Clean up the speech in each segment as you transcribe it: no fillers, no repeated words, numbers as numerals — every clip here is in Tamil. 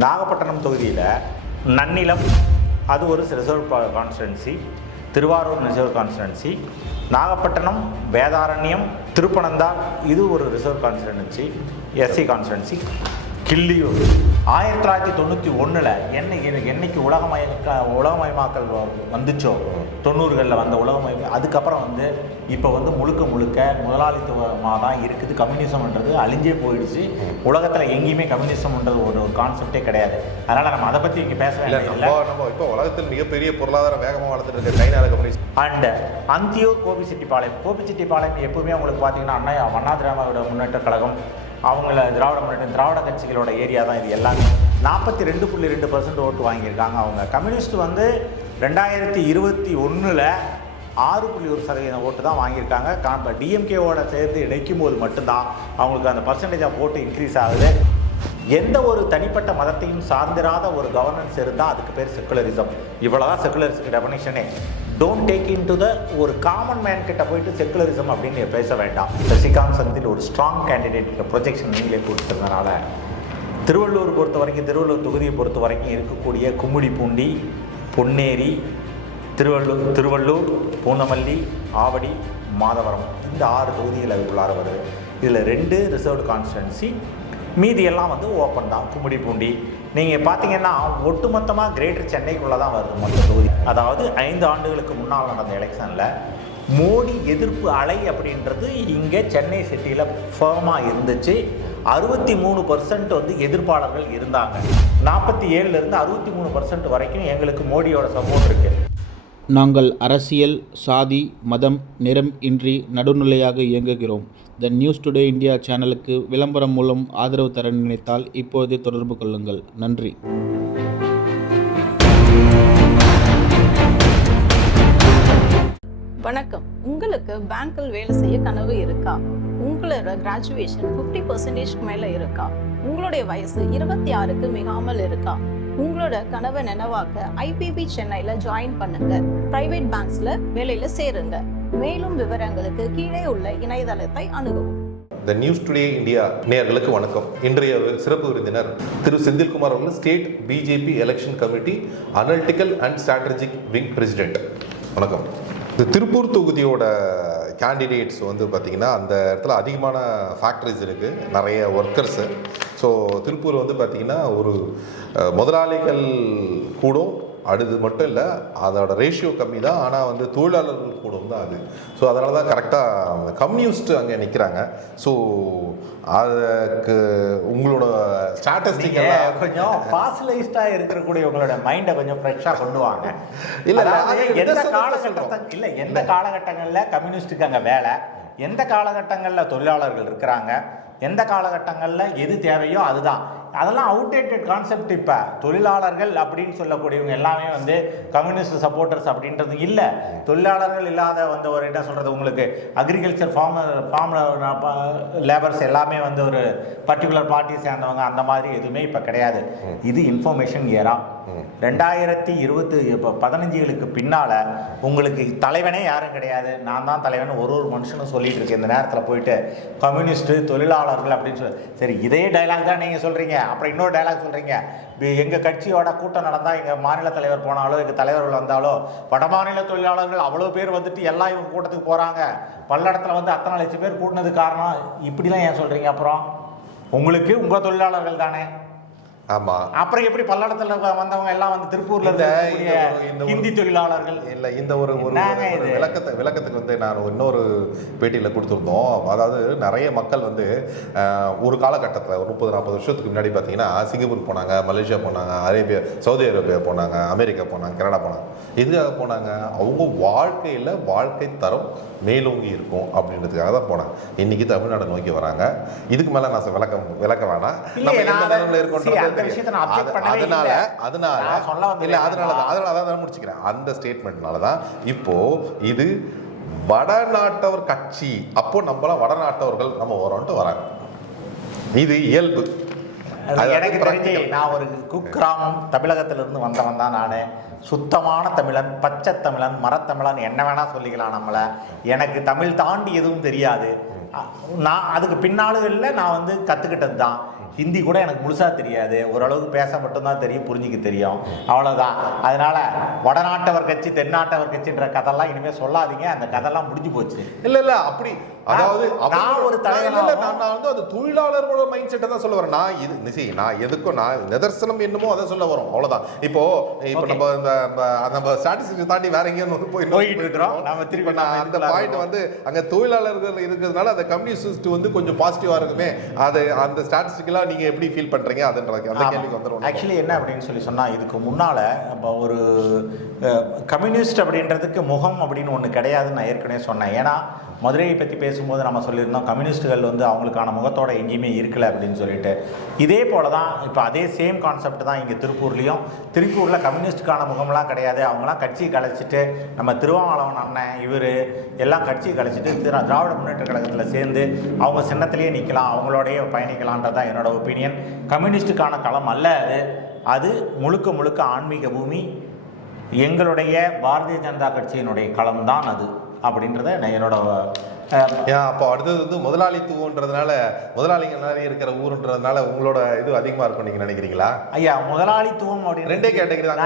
நாகப்பட்டினம் தொகுதியில் நன்னிலம் அது ஒரு reserve constituency, Tiruvarur reserve constituency, Nagapattinam, Vedaranyam, Thiruppanandal இது ஒரு reserve constituency, SC constituency, Killiyur 1991 என்னைக்கு உலகமயமாக்கல் வந்துச்சோ 90களில் வந்த உலகமயம், அதுக்கப்புறம் இப்போ முழுக்க முதலாளித்துவமாக தான் இருக்குது. கம்யூனிசம்ன்றது அழிஞ்சே போயிடுச்சு. உலகத்தில் எங்கேயுமே கம்யூனிசம்ன்றது ஒரு கான்செப்டே கிடையாது. அதனால் நம்ம அதை பற்றி இங்கே பேச வேண்டியதில்லை. இப்போ உலகத்தில் மிகப்பெரிய பொருளாதார வேகமாக வளர்த்துட்டு இருக்க சைனாவில் கம்யூனிஸ்ட் அண்ட் அந்தியூர் கோபிச்செட்டிப்பாளையம் எப்பவுமே உங்களுக்கு பார்த்தீங்கன்னா அண்ணா திராவிட முன்னேற்ற கழகம் அவங்கள திராவிட கட்சிகளோட ஏரியா தான். இது எல்லாமே 42.2% ஓட்டு வாங்கியிருக்காங்க. அவங்க கம்யூனிஸ்ட் 2021 6.1% ஓட்டு தான் வாங்கியிருக்காங்க. டிஎம்கேவோட சேர்த்து இணைக்கும் போது மட்டும்தான் அவங்களுக்கு அந்த பர்சன்டேஜ் ஆஃப் ஓட்டு இன்க்ரீஸ் ஆகுது. எந்த ஒரு தனிப்பட்ட மதத்தையும் சார்ந்திராத ஒரு கவர்னன்ஸ் இருந்தால் அதுக்கு பேர் செக்குலரிசம். இவ்வளோதான் செக்குலரிசத்துக்கு டெஃபினேஷனே. Don't take into the ஒரு காமன் மேன் கிட்ட போயிட்டு செக்குலரிசம் அப்படின்னு பேச வேண்டாம். சசிகாந்த் செந்தில் ஒரு ஸ்ட்ராங் கேண்டிடேட் ப்ரொஜெக்ஷன் நீங்களே கொடுத்துருந்தனால திருவள்ளூர் தொகுதியை பொறுத்த வரைக்கும் இருக்கக்கூடிய கும்மிடிப்பூண்டி, பொன்னேரி, திருவள்ளூர், பூந்தமல்லி, ஆவடி, மாதவரம் இந்த 6 தொகுதிகள் அதுக்குள்ளார வருது. இதில் 2 ரிசர்வ்டு கான்ஸ்டிடன்சி, மீதியெல்லாம் ஓப்பன் தான். கும்மிடிப்பூண்டி நீங்கள் பார்த்தீங்கன்னா ஒட்டுமொத்தமாக கிரேட்டர் சென்னைக்குள்ளே தான் வருது மொத்த தொகுதி. அதாவது 5 ஆண்டுகளுக்கு முன்னால் நடந்த எலெக்ஷனில் மோடி எதிர்ப்பு அலை அப்படின்றது இங்கே சென்னை சிட்டியில் ஃபர்மாக இருந்துச்சு. 63% எதிர்ப்பாளர்கள் இருந்தாங்க. 47லேருந்து 63% வரைக்கும் எங்களுக்கு மோடியோட சப்போர்ட் இருக்குது. நாங்கள் அரசியல், சாதி, மதம், நிறம் இன்றி நடுநிலையாக இயங்குகிறோம். த நியூஸ் டுடே இந்தியா சேனலுக்கு விளம்பரம் மூலம் ஆதரவு தர நினைத்தால் இப்போதே தொடர்பு கொள்ளுங்கள். நன்றி. வணக்கம். உங்களுக்கு பேங்கில் வேலை செய்ய கனவு இருக்கா? உங்களோட கிராஜுவேஷன் 50% மேல இருக்கா? உங்களுடைய வயசு 26க்கு மிகாமல் இருக்கா? உங்களோட கனவை நினைவாக்க ஐபிபி சென்னையில ஜாயின் பண்ணுங்க. பிரைவேட் பேங்க்ஸ்ல வேலையில சேருங்க. மேலும் விவரங்களுக்கு கீழே உள்ள இணையதளத்தை அணுகவும். த நியூஸ் டுடே இந்தியா நேயர்களுக்கு வணக்கம். இன்றைய சிறப்பு விருந்தினர் திரு செந்தில்குமார் அவர்கள், state BJP election committee analytical and strategic wing president. வணக்கம். இந்த திருப்பூர் தொகுதியோட கேண்டிடேட்ஸ் பார்த்தீங்கன்னா அந்த இடத்துல அதிகமான ஃபேக்ட்ரிஸ் இருக்குது, நிறைய ஒர்க்கர்ஸு. ஸோ திருப்பூர் பார்த்தீங்கன்னா ஒரு முதலாளிகள் கூடும், அது மட்டும் இல்லை அதோட ரேஷியோ கம்மி தான், ஆனால் தொழிலாளர்கள் கூடும் தான் அது. ஸோ அதனால தான் கரெக்டாக கம்யூனிஸ்ட் அங்கே நிற்கிறாங்க. ஸோ அதுக்கு உங்களோட ஸ்டாட்டிஸ்டிக்கெல்லாம் கொஞ்சம் பாசிலைஸ்டாக இருக்கக்கூடிய உங்களோட மைண்டை கொஞ்சம் ஃப்ரெஷ்ஷாக கொண்டு வாங்க. எந்த காலகட்டங்களில் கம்யூனிஸ்ட்டுக்கு அங்கே வேலை, எந்த காலகட்டங்களில் தொழிலாளர்கள் இருக்கிறாங்க, எந்த காலகட்டங்களில் எது தேவையோ அதுதான். அதெல்லாம் அவுடேட்டட் கான்செப்ட். இப்போ தொழிலாளர்கள் அப்படின்னு சொல்லக்கூடியவங்க எல்லாமே கம்யூனிஸ்ட் சப்போர்ட்டர்ஸ் அப்படின்றது இல்லை. தொழிலாளர்கள் இல்லாத ஒரு என்ன சொல்கிறது, உங்களுக்கு அக்ரிகல்ச்சர் ஃபார்ம் லேபர்ஸ் எல்லாமே ஒரு பர்டிகுலர் பார்ட்டி சேர்ந்தவங்க, அந்த மாதிரி எதுவுமே இப்போ கிடையாது. இது இன்ஃபர்மேஷன் ஏரா. 2015களுக்கு பின்னால் உங்களுக்கு தலைவனே யாரும் கிடையாது. நான் தான் தலைவன் ஒரு மனுஷனும் சொல்லிட்டு இருக்கேன். இந்த நேரத்தில் போயிட்டு கம்யூனிஸ்ட்டு தொழிலாளர்கள் அப்படின்னு சொல்லி, சரி இதே டைலாக் தான் நீங்கள் சொல்கிறீங்க. அப்புறம் இன்னொரு டைலாக் சொல்கிறீங்க, எங்கள் கட்சியோட கூட்டம் நடந்தால் எங்கள் மாநில தலைவர் போனாலோ எங்கள் தலைவர்கள் வந்தாலோ வட மாநில தொழிலாளர்கள் அவ்வளோ பேர் எல்லாம் இவங்க கூட்டத்துக்கு போகிறாங்க, பல்லடத்தில் அத்தனை லட்சம் பேர் கூட்டினது காரணம் இப்படிலாம் ஏன் சொல்கிறீங்க? அப்புறம் உங்களுக்கு உங்கள் தொழிலாளர்கள் தானே. ஆமாம். அப்புறம் எப்படி பல்லடத்தில் வந்தவங்க எல்லாம் திருப்பூர்ல ஹிந்தி தொழிலாளர்கள் இல்லை? இந்த ஒரு விளக்கத்துக்கு நான் இன்னொரு பேட்டியில் கொடுத்துருந்தோம். அதாவது நிறைய மக்கள் ஒரு காலகட்டத்தில் ஒரு 30-40 வருஷத்துக்கு முன்னாடி பார்த்தீங்கன்னா சிங்கப்பூர் போனாங்க, மலேசியா போனாங்க, சவுதி அரேபியா போனாங்க, அமெரிக்கா போனாங்க, கனடா போனாங்க. எதுக்காக போனாங்க? அவங்க வாழ்க்கை தரம் மேலோங்கி இருக்கும் அப்படின்றதுக்காக தான் போனாங்க. இன்னைக்கு தமிழ்நாடு நோக்கி வராங்க. இதுக்கு மேலே நான் விளக்க வேணாம். முடிச்சுக்கிறேன். அந்த ஸ்டேட்மெண்ட்னால தான் இப்போ இது வடநாட்டவர் கட்சி, அப்போ நம்மளாம் வடநாட்டவர்கள் நம்ம வரோன்ட்டு வராங்க. இது இயல்பு. எனக்கு தெரிஞ்சு நான் ஒரு குக்கிராமம் தமிழகத்திலிருந்து வந்தவன் தான். நான் சுத்தமான தமிழன், பச்சை தமிழன், மரத்தமிழன், என்ன வேணா சொல்லிக்கலாம் நம்மளை. எனக்கு தமிழ் தாண்டி எதுவும் தெரியாது. நான் அதுக்கு பின்னாளுகளில் நான் கற்றுக்கிட்டது தான். ஹிந்தி கூட எனக்கு முழுசாக தெரியாது, ஓரளவுக்கு பேச மட்டும்தான் தெரியும், புரிஞ்சிக்க தெரியும், அவ்வளோதான். அதனால் வடநாட்டவர் கட்சி தென்னாட்டவர் கட்சின்ற கதையெல்லாம் இனிமேல் சொல்லாதீங்க, அந்த கதையெல்லாம் முடிஞ்சு போச்சு. இல்லை அப்படி அதாவது நான் ஒரு தலைவர் நான் வந்து அந்த தொழிலாளர்களோட மைண்ட் செட்டை தான் சொல்ல வரேன். நான் எதுக்கும் நான் நிதர்சனம் என்னமோ அதை சொல்ல வரோம், அவ்வளோதான். இப்போ நம்ம நம்ம ஸ்டாட்டிஸ்டிக்ஸ் தாண்டி வேற எங்கேயும் போயிட்டு இருக்கிறோம். நம்ம திருப்பி அந்த பாயிண்ட் வந்து அங்கே தொழிலாளர்கள் இருக்கிறதுனால அந்த கம்யூனிஸ்ட் வந்து கொஞ்சம் பாசிட்டிவா இருக்குமே, அது அந்த ஸ்டாட்டிஸ்டிக்கெல்லாம் நீங்க எப்படி ஃபீல் பண்றீங்க அதுன்றது அந்த கேள்விக்கு வந்துடும். ஆக்சுவலி என்ன அப்படின்னு சொல்லி சொன்னால், இதுக்கு முன்னால் ஒரு கம்யூனிஸ்ட் அப்படின்றதுக்கு முகம் அப்படின்னு ஒன்று கிடையாதுன்னு நான் ஏற்கனவே சொன்னேன். ஏன்னா மதுரையை பற்றி பேசும்போது நம்ம சொல்லியிருந்தோம், கம்யூனிஸ்ட்டுகள் வந்து அவங்களுக்கான முகத்தோட எங்கேயுமே இருக்கலை அப்படின்னு சொல்லிட்டு. இதே போல தான் இப்போ அதே சேம் கான்செப்ட் தான் இங்கே திருப்பூரில் கம்யூனிஸ்டுக்கான முகம்லாம் கிடையாது. அவங்களாம் கட்சியை கலைச்சிட்டு, நம்ம திருவாவளவன் அண்ணன் இவர் எல்லாம் கட்சியை கலைச்சிட்டு திராவிட முன்னேற்ற கழகத்தில் சேர்ந்து அவங்க சின்னத்திலேயே நிற்கலாம், அவங்களோடைய பயணிக்கலான்றது தான் என்னோட ஒப்பீனியன். கம்யூனிஸ்டுக்கான களம் அல்ல அது முழுக்க ஆன்மீக பூமி. எங்களுடைய பாரதிய ஜனதா கட்சியினுடைய களம் தான் அது அப்படின்றத நான் என்னோட அப்போ அடுத்தது வந்து முதலாளித்துவன்றதுனால, முதலாளிகள் நிறைய இருக்கிற ஊருன்றதுனால உங்களோட இது அதிகமாக இருக்கும் நீங்க நினைக்கிறீங்களா? ஐயா, முதலாளித்துவம் அப்படின்னு ரெண்டே கேட்டகரி தான்.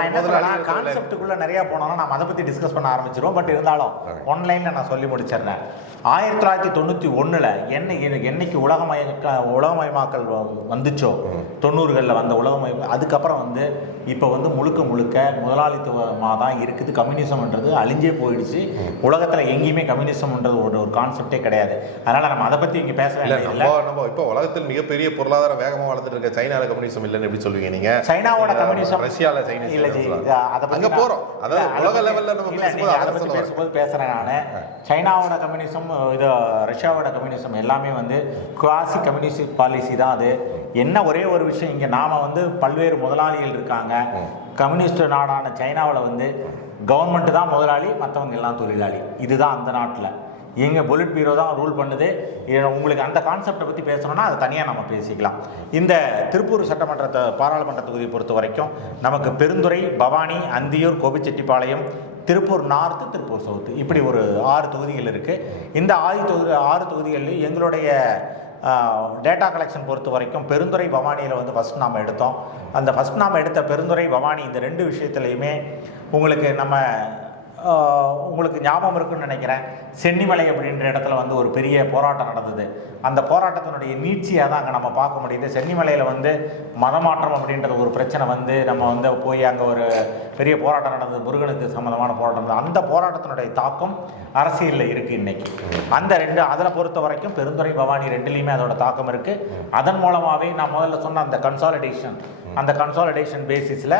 கான்செப்டுக்குள்ள நிறைய போனோம்னா நம்ம அதை பத்தி டிஸ்கஸ் பண்ண ஆரம்பிச்சிருவோம். பட் இருந்தாலும் ஒன்லைன்ல நான் சொல்லி முடிச்சிடுறேன். 1991 என்னைக்கு உலகமயமாக்கல் வந்துச்சோ, 90களில் வந்த உலகமயம், அதுக்கப்புறம் வந்து இப்போ வந்து முழுக்க முதலாளித்துவமாக தான் இருக்குது. கம்யூனிசம்ன்றது அழிஞ்சே போயிடுச்சு. உலகத்தில் எங்கேயுமே கம்யூனிசம்ன்றது ஒரு கான்செப்டே கிடையாது. அதனால நம்ம அதை பத்தி இங்க பேச வேண்டியதில்லை. நம்ம இப்போ உலகத்தில் மிகப்பெரிய பொருளாதார வேகமாக வளர்ந்துட்டு இருக்க சைனால கம்யூனிசம் இல்லைன்னு எப்படி சொல்லுவீங்க நீங்க? சைனாவோட கம்யூனிசம், ரஷ்யால சைனா இல்ல ஜி, அதை பத்தி போறோம். அதாவது உலக லெவல்ல நம்ம பேசும்போது பேசுறேன் நான். சைனாவோட கம்யூனிசம், இது ரஷ்யாவோட கம்யூனிசம் எல்லாமே வந்து குவாசி கம்யூனிஸ்ட் பாலிசி தான். அது என்ன ஒரே ஒரு விஷயம், இங்க நாம வந்து பல்வேறு முதலாளிகள் இருக்காங்க. கம்யூனிஸ்ட் நாடான சைனாவில் வந்து கவர்மெண்ட் தான் முதலாளி, மற்றவங்க எல்லாம் தொழிலாளி. இதுதான் அந்த நாட்டில். எங்க பொலிட் பீரோ தான் ரூல் பண்ணுது. உங்களுக்கு அந்த கான்செப்டை பற்றி பேசணும்னா அதை தனியாக நம்ம பேசிக்கலாம். இந்த திருப்பூர் சட்டமன்ற பாராளுமன்ற தொகுதியை பொறுத்த வரைக்கும் நமக்கு பெருந்துறை, பவானி, அந்தியூர், கோபிச்செட்டிப்பாளையம், திருப்பூர் நார்த்து, திருப்பூர் சவுத்து, இப்படி ஒரு 6 தொகுதிகள் இருக்குது. இந்த 6 தொகுதிகளில் எங்களுடைய டேட்டா கலெக்ஷன் பொறுத்த வரைக்கும் பெருந்துறை, பவானியில் வந்து ஃபஸ்ட் நாம் எடுத்தோம். அந்த ஃபஸ்ட் நாம் எடுத்த பெருந்துறை, பவானி இந்த 2 விஷயத்துலையுமே உங்களுக்கு ஞாபகம் இருக்குன்னு நினைக்கிறேன். சென்னிமலை அப்படின்ற இடத்துல வந்து ஒரு பெரிய போராட்டம் நடந்தது. அந்த போராட்டத்தினுடைய நீட்சியாக தான் அங்கே நம்ம பார்க்க முடியுது. சென்னிமலையில் வந்து மதமாற்றம் அப்படின்ற ஒரு பிரச்சனை வந்து நம்ம வந்து போய் அங்கே ஒரு பெரிய போராட்டம் நடந்தது, முருகனுக்கு சம்மந்தமான போராட்டம் இருந்தது. அந்த போராட்டத்தினுடைய தாக்கம் அரசியலில் இருக்குது இன்னைக்கு. அந்த அதில் பொறுத்த வரைக்கும் பெருந்துறை, பவானி 2லையுமே அதோட தாக்கம் இருக்குது. அதன் மூலமாகவே நான் முதல்ல சொன்ன அந்த கன்சாலிடேஷன் பேசிஸில்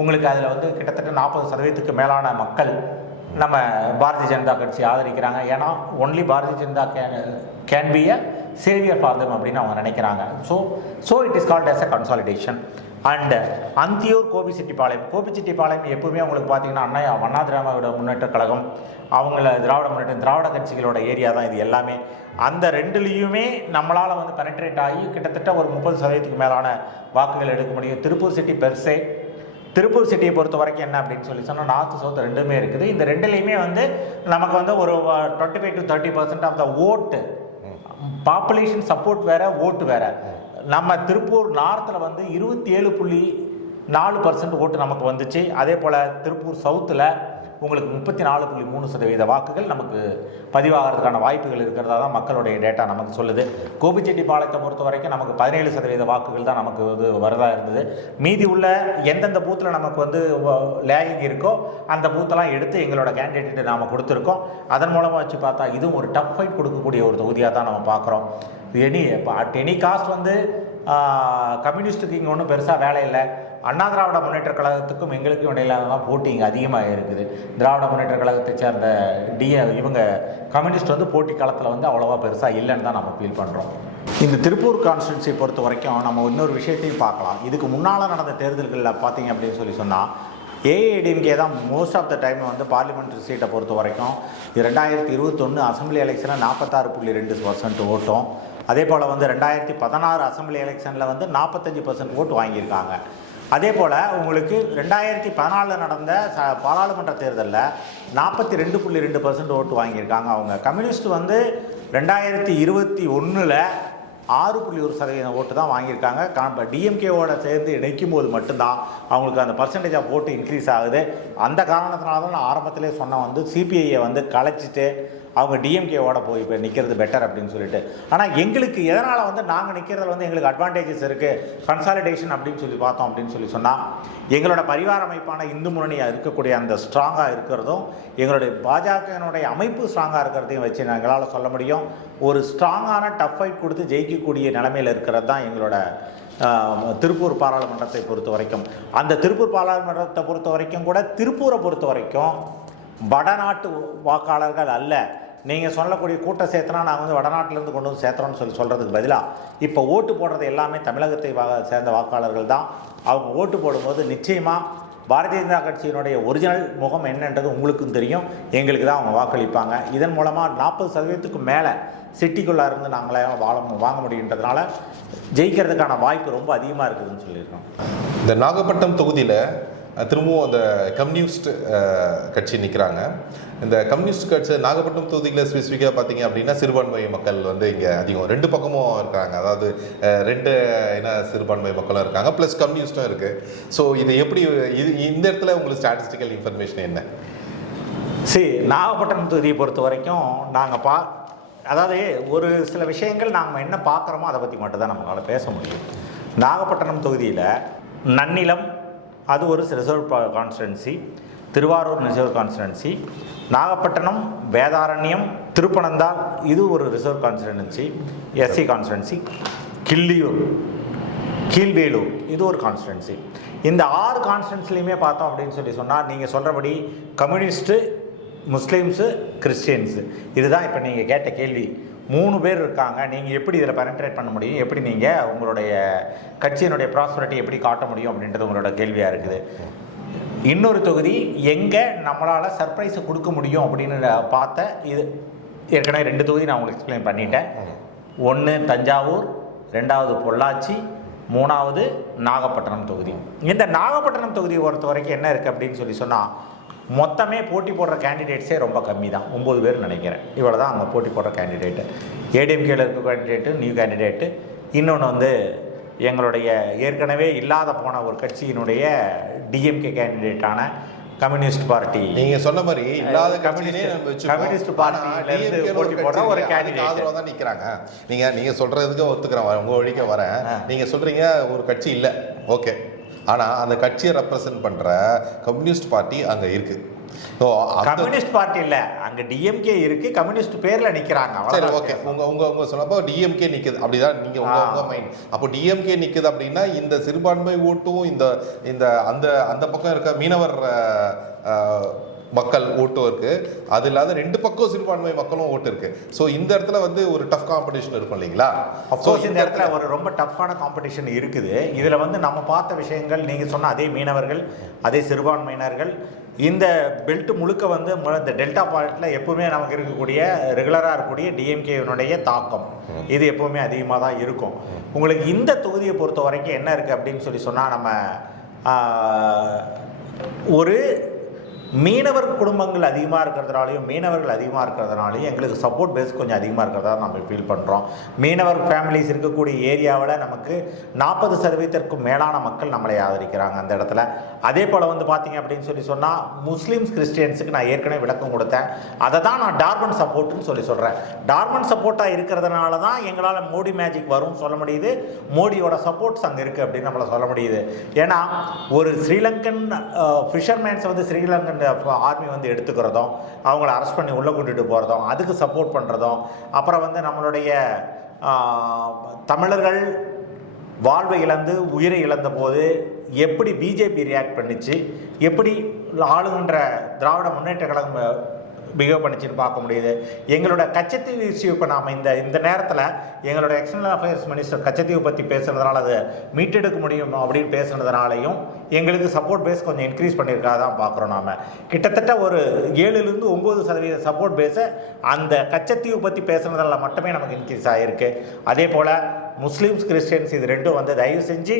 உங்களுக்கு அதில் வந்து கிட்டத்தட்ட 40% மேலான மக்கள் நம்ம பாரதிய ஜனதா கட்சி ஆதரிக்கிறாங்க. ஏன்னா only Bharatiya Janata can be a Xavier for them அப்படின்னு அவங்க நினைக்கிறாங்க. So it is called as a consolidation. And Anthiyur, Gobichettipalayam எப்பவுமே உங்களுக்கு பார்த்தீங்கன்னா அண்ணா திராவிட முன்னேற்ற கழகம், அவங்கள திராவிட கட்சிகளோட ஏரியா தான் இது எல்லாமே. அந்த 2லையுமே நம்மளால் வந்து பெனட்ரேட் ஆகி கிட்டத்தட்ட ஒரு 30% மேலான வாக்குகள் எடுக்க முடியும். திருப்பூர் சிட்டியை பொறுத்த வரைக்கும் என்ன அப்படின்னு சொல்லி சொன்னால், நார்த்து சவுத் 2மே இருக்குது. இந்த 2லையுமே வந்து நமக்கு வந்து ஒரு 25 to 30% ஆஃப் த ஓட்டு, பாப்புலேஷன் சப்போர்ட் வேற, ஓட்டு வேற. நம்ம திருப்பூர் நார்த்தில் வந்து 27.4% ஓட்டு நமக்கு வந்துச்சு. அதே போல் திருப்பூர் சவுத்தில் உங்களுக்கு 34.3% வாக்குகள் நமக்கு பதிவாகிறதுக்கான வாய்ப்புகள் இருக்கிறதா தான் மக்களுடைய டேட்டா நமக்கு சொல்லுது. கோபிச்செட்டிப்பாளையத்தை பொறுத்த வரைக்கும் நமக்கு 17% வாக்குகள் தான் நமக்கு வந்து வரதா இருந்தது. மீதி உள்ள எந்தெந்த பூத்தில் நமக்கு வந்து லேகிங் இருக்கோ அந்த பூத்தெல்லாம் எடுத்து எங்களோட கேண்டிடேட்டு நாம் கொடுத்துருக்கோம். அதன் மூலமாக வச்சு பார்த்தா இதுவும் ஒரு டஃப் ஃபைட் கொடுக்கக்கூடிய ஒரு தொகுதியாக தான் நம்ம பார்க்குறோம். அட் எனி காஸ்ட் வந்து கம்யூனிஸ்ட்டுக்கு இங்கே ஒன்றும் பெருசாக வேலை இல்லை. அண்ணா திராவிட முன்னேற்ற கழகத்துக்கும் எங்களுக்கும் இடையில தான் போட்டி இங்கே அதிகமாக இருக்குது. திராவிட முன்னேற்ற கழகத்தை சேர்ந்த இவங்க கம்யூனிஸ்ட் வந்து போட்டி காலத்தில் வந்து அவ்வளோவா பெருசாக இல்லைன்னு தான் நம்ம ஃபீல் பண்ணுறோம். இந்த திருப்பூர் கான்ஸ்டிட்யூன்சியை பொறுத்த வரைக்கும் நம்ம இன்னொரு விஷயத்தையும் பார்க்கலாம். இதுக்கு முன்னால் நடந்த தேர்தல்களில் பார்த்தீங்க அப்படின்னு சொல்லி சொன்னால் ஏஐடிஎம்கே தான் மோஸ்ட் ஆஃப் த டைம் வந்து பார்லிமெண்ட்ரி சீட்டை பொறுத்த வரைக்கும் 2021 அசம்பிளி எலெக்ஷனில் 46.2% ஓட்டும். அதே போல் வந்து 2016 அசம்பிளி எலெக்ஷனில் வந்து 45% ஓட்டு வாங்கியிருக்காங்க. அதே போல் உங்களுக்கு 2014 நடந்த பாராளுமன்ற தேர்தலில் 42.2% ஓட்டு வாங்கியிருக்காங்க அவங்க. கம்யூனிஸ்ட் வந்து 2021 6.1% ஓட்டு தான் வாங்கியிருக்காங்க. டிஎம்கேவோட சேர்ந்து இணைக்கும் போது மட்டும்தான் அவங்களுக்கு அந்த பர்சன்டேஜ் ஆஃப் ஓட்டு இன்க்ரீஸ் ஆகுது. அந்த காரணத்தினால தான் நான் ஆரம்பத்திலே சொன்ன வந்து சிபிஐயை வந்து கலைச்சிட்டு அவங்க டிஎம்கேவோட போய் இப்போ நிற்கிறது பெட்டர் அப்படின்னு சொல்லிட்டு. ஆனால் எங்களுக்கு எதனால் வந்து நாங்கள் நிற்கிறதுல வந்து எங்களுக்கு அட்வான்டேஜஸ் இருக்குது, கன்சாலிடேஷன் அப்படின்னு சொல்லி பார்த்தோம் அப்படின்னு சொன்னால், எங்களோட பரிவார அமைப்பான இந்து முன்னணியாக இருக்கக்கூடிய அந்த ஸ்ட்ராங்காக இருக்கிறதும் எங்களுடைய பாஜகனுடைய அமைப்பு ஸ்ட்ராங்காக இருக்கிறதையும் வச்சு எங்களால் சொல்ல முடியும். ஒரு ஸ்ட்ராங்கான டஃப் ஃபைட் கொடுத்து ஜெயிக்கக்கூடிய நிலைமையில் இருக்கிறது தான் எங்களோட திருப்பூர் பாராளுமன்றத்தை பொறுத்த வரைக்கும். அந்த திருப்பூர் பாராளுமன்றத்தை பொறுத்த வரைக்கும் கூட திருப்பூரை பொறுத்த வரைக்கும் வடநாட்டு வாக்காளர்கள் அல்ல. நீங்கள் சொல்லக்கூடிய கூட்டம் சேர்த்தனா நாங்கள் வந்து வடநாட்டிலேருந்து கொண்டு வந்து சேர்த்துறோன்னு சொல்கிறதுக்கு பதிலாக இப்போ ஓட்டு போடுறது எல்லாமே தமிழகத்தை சேர்ந்த வாக்காளர்கள் தான். அவங்க ஓட்டு போடும்போது நிச்சயமாக பாரதிய ஜனதா கட்சியினுடைய ஒரிஜினல் முகம் என்னன்றது உங்களுக்கும் தெரியும், எங்களுக்கு தான் அவங்க வாக்களிப்பாங்க. இதன் மூலமாக 40% மேலே சிட்டிக்குள்ளே இருந்து நாங்களே வாங்க முடியுன்றதுனால ஜெயிக்கிறதுக்கான வாய்ப்பு ரொம்ப அதிகமாக இருக்குதுன்னு சொல்லியிருக்கோம். இந்த நாகப்பட்டினம் தொகுதியில் திரும்பவும் அந்த கம்யூனிஸ்ட் கட்சி நிற்கிறாங்க. இந்த கம்யூனிஸ்ட் கட்சி நாகப்பட்டினம் தொகுதியில் ஸ்பெசிஃபிக்காக பார்த்தீங்க அப்படின்னா சிறுபான்மை மக்கள் வந்து இங்கே அதிகம், ரெண்டு பக்கமும் இருக்காங்க. அதாவது ரெண்டு இன சிறுபான்மை மக்களும் இருக்காங்க, ப்ளஸ் கம்யூனிஸ்டும் இருக்குது. ஸோ இது எப்படி இந்த இடத்துல உங்களுக்கு ஸ்டாட்டிஸ்டிக்கல் இன்ஃபர்மேஷன் என்ன? நாகப்பட்டினம் தொகுதியை பொறுத்த வரைக்கும் நாங்கள் அதாவது ஒரு சில விஷயங்கள் நாங்கள் என்ன பார்க்குறோமோ அதை பற்றி மட்டும்தான் நம்மளால் பேச முடியும். நாகப்பட்டினம் தொகுதியில் நன்னிலம் அது ஒரு reserve constituency, Tiruvarur reserve constituency, Nagapattinam, Vedaranyam, Thiruppanandal இது ஒரு reserve constituency SC constituency, Killiyur, Keezhvelur இது ஒரு கான்ஸ்டிடன்சி. இந்த 6 கான்ஸ்டிடன்சிலையுமே பார்த்தோம் அப்படின்னு சொன்னால் நீங்கள் சொல்கிறபடி கம்யூனிஸ்ட்டு, முஸ்லீம்ஸு, கிறிஸ்டியன்ஸு இதுதான் இப்போ நீங்கள் கேட்ட கேள்வி. 3 பேர் இருக்காங்க. நீங்கள் எப்படி இதில் பெனட்ரேட் பண்ண முடியும், எப்படி நீங்கள் உங்களுடைய கட்சியினுடைய ப்ராஸ்பரிட்டி எப்படி காட்ட முடியும் அப்படின்றது உங்களோட கேள்வியாக இருக்குது. இன்னொரு தொகுதி எங்கே நம்மளால் சர்ப்ரைஸை கொடுக்க முடியும் அப்படின்னு பார்த்த இது ஏற்கனவே 2 தொகுதி நான் உங்களுக்கு எக்ஸ்பிளைன் பண்ணிட்டேன். 1 தஞ்சாவூர், 2வது பொள்ளாச்சி, 3வது நாகப்பட்டினம் தொகுதி. இந்த நாகப்பட்டினம் தொகுதியை பொறுத்த வரைக்கும் என்ன இருக்குது அப்படின்னு சொன்னால், மொத்தமே போட்டி போடுற கேண்டிடேட்ஸே ரொம்ப கம்மி தான், 9 பேர் நினைக்கிறேன். இவ்வளோ தான் அவங்க போட்டி போடுற கேண்டிடேட்டு. ஏடிஎம்கேல இருக்க கேண்டிடேட்டு, நியூ கேண்டிடேட்டு, இன்னொன்று வந்து எங்களுடைய ஏற்கனவே இல்லாத போன ஒரு கட்சியினுடைய டிஎம்கே கேண்டிடேட்டான கம்யூனிஸ்ட் பார்ட்டி. நீங்கள் சொன்ன மாதிரி இல்லாத கம்யூனிஸ்ட் பார்ட்டி போட்டி போடுற ஒரு கேண்டிடேட் தான் நிற்கிறாங்க. நீங்கள் சொல்கிறதுக்கு ஒத்துக்கிறேன், உங்கள் வழிக்க வரேன். நீங்கள் சொல்கிறீங்க ஒரு கட்சி இல்லை, ஓகே, ஆனால் அந்த கட்சியை ரெப்ரசன்ட் பண்ணுற கம்யூனிஸ்ட் பார்ட்டி அங்கே இருக்குது. கம்யூனிஸ்ட் பார்ட்டி இல்லை, அங்கே டிஎம்கே இருக்குது, கம்யூனிஸ்ட் பேரில் நிற்கிறாங்க. சரி, ஓகே, உங்கள் சொன்னப்போ டிஎம்கே நிற்குது அப்படிதான் நீங்கள் உங்கள் மைண்ட். அப்போ டிஎம்கே நிற்குது அப்படின்னா இந்த சிறுபான்மை ஓட்டும் இந்த அந்த அந்த பக்கம் இருக்க மீனவர் மக்கள் ஓட்டும் இருக்கு, அது இல்லாத 2 பக்கம் சிறுபான்மை மக்களும் ஓட்டு இருக்கு. ஸோ இந்த இடத்துல வந்து ஒரு டஃப் காம்படிஷன் இருக்கும் இல்லைங்களா? அப்கோர்ஸ் இந்த இடத்துல ஒரு ரொம்ப டஃப்பான காம்படிஷன் இருக்குது. இதில் வந்து நம்ம பார்த்த விஷயங்கள் நீங்கள் சொன்ன அதே மீனவர்கள், அதே சிறுபான்மையினர்கள், இந்த பெல்ட் முழுக்க வந்து இந்த டெல்டா பாயிண்டில் எப்பவுமே நமக்கு இருக்கக்கூடிய ரெகுலராக இருக்கக்கூடிய டிஎம்கேனுடைய தாக்கம் இது எப்பவுமே அதிகமாக தான் இருக்கும். உங்களுக்கு இந்த தொகுதியை பொறுத்த வரைக்கும் என்ன இருக்குது அப்படின்னு சொன்னால், நம்ம ஒரு மீனவர் குடும்பங்கள் அதிகமாக இருக்கிறதுனாலையும் மீனவர்கள் அதிகமாக இருக்கிறதுனாலையும் எங்களுக்கு சப்போர்ட் பேஸ் கொஞ்சம் அதிகமாக இருக்கிறதா நம்ம ஃபீல் பண்ணுறோம். மீனவர் ஃபேமிலிஸ் இருக்கக்கூடிய ஏரியாவில் நமக்கு 40% மேலான மக்கள் நம்மளை ஆதரிக்கிறாங்க அந்த இடத்துல. அதே போல் வந்து பார்த்தீங்க அப்படின்னு சொன்னால், முஸ்லீம்ஸ், கிறிஸ்டியன்ஸுக்கு நான் ஏற்கனவே விளக்கம் கொடுத்தேன். அதை தான் நான் டார்மண்ட் சப்போர்ட்டுன்னு சொல்கிறேன். டார்மண்ட் சப்போர்ட்டாக இருக்கிறதுனால தான் எங்களால் மோடி மேஜிக் வரும்னு சொல்ல முடியுது, மோடியோட சப்போர்ட்ஸ் அங்கே இருக்குது அப்படின்னு நம்மளை சொல்ல முடியுது. ஏன்னா ஒரு ஸ்ரீலங்கன் ஃபிஷர்மேன்ஸை வந்து ஸ்ரீலங்கன் ஆர்மி வந்து எடுத்துக்கிறதும், அவங்கள அரெஸ்ட் பண்ணி உள்ளே கூட்டிகிட்டு போகிறதும், அதுக்கு சப்போர்ட் பண்ணுறதும், அப்புறம் வந்து நம்மளுடைய தமிழர்கள் வாழ்வை இழந்து உயிரை இழந்த போது எப்படி பிஜேபி ரியாக்ட் பண்ணிச்சு, எப்படி ஆளுகின்ற திராவிட முன்னேற்ற கழகம் பிஹேவ் பண்ணிச்சுன்னு பார்க்க முடியுது. எங்களோட கச்சத்தீவு இஷ்யூ இப்போ நாம் இந்த நேரத்தில் எங்களோட எக்ஸ்டர்னல் அஃபேர்ஸ் மினிஸ்டர் கச்சத்தீவு பற்றி பேசுகிறதுனால அதை மீட்டெடுக்க முடியும் அப்படின்னு பேசுனதுனாலையும் எங்களுக்கு சப்போர்ட் பேஸ் கொஞ்சம் இன்க்ரீஸ் பண்ணியிருக்காக தான் பார்க்குறோம். நாம் கிட்டத்தட்ட ஒரு 7-9% சப்போர்ட் பேஸை அந்த கச்சத்தீவு பற்றி பேசுனதால மட்டுமே நமக்கு இன்க்ரீஸ் ஆகிருக்கு. அதே போல் முஸ்லீம்ஸ், கிறிஸ்டியன்ஸ் இது ரெண்டும் வந்து தயவு செஞ்சு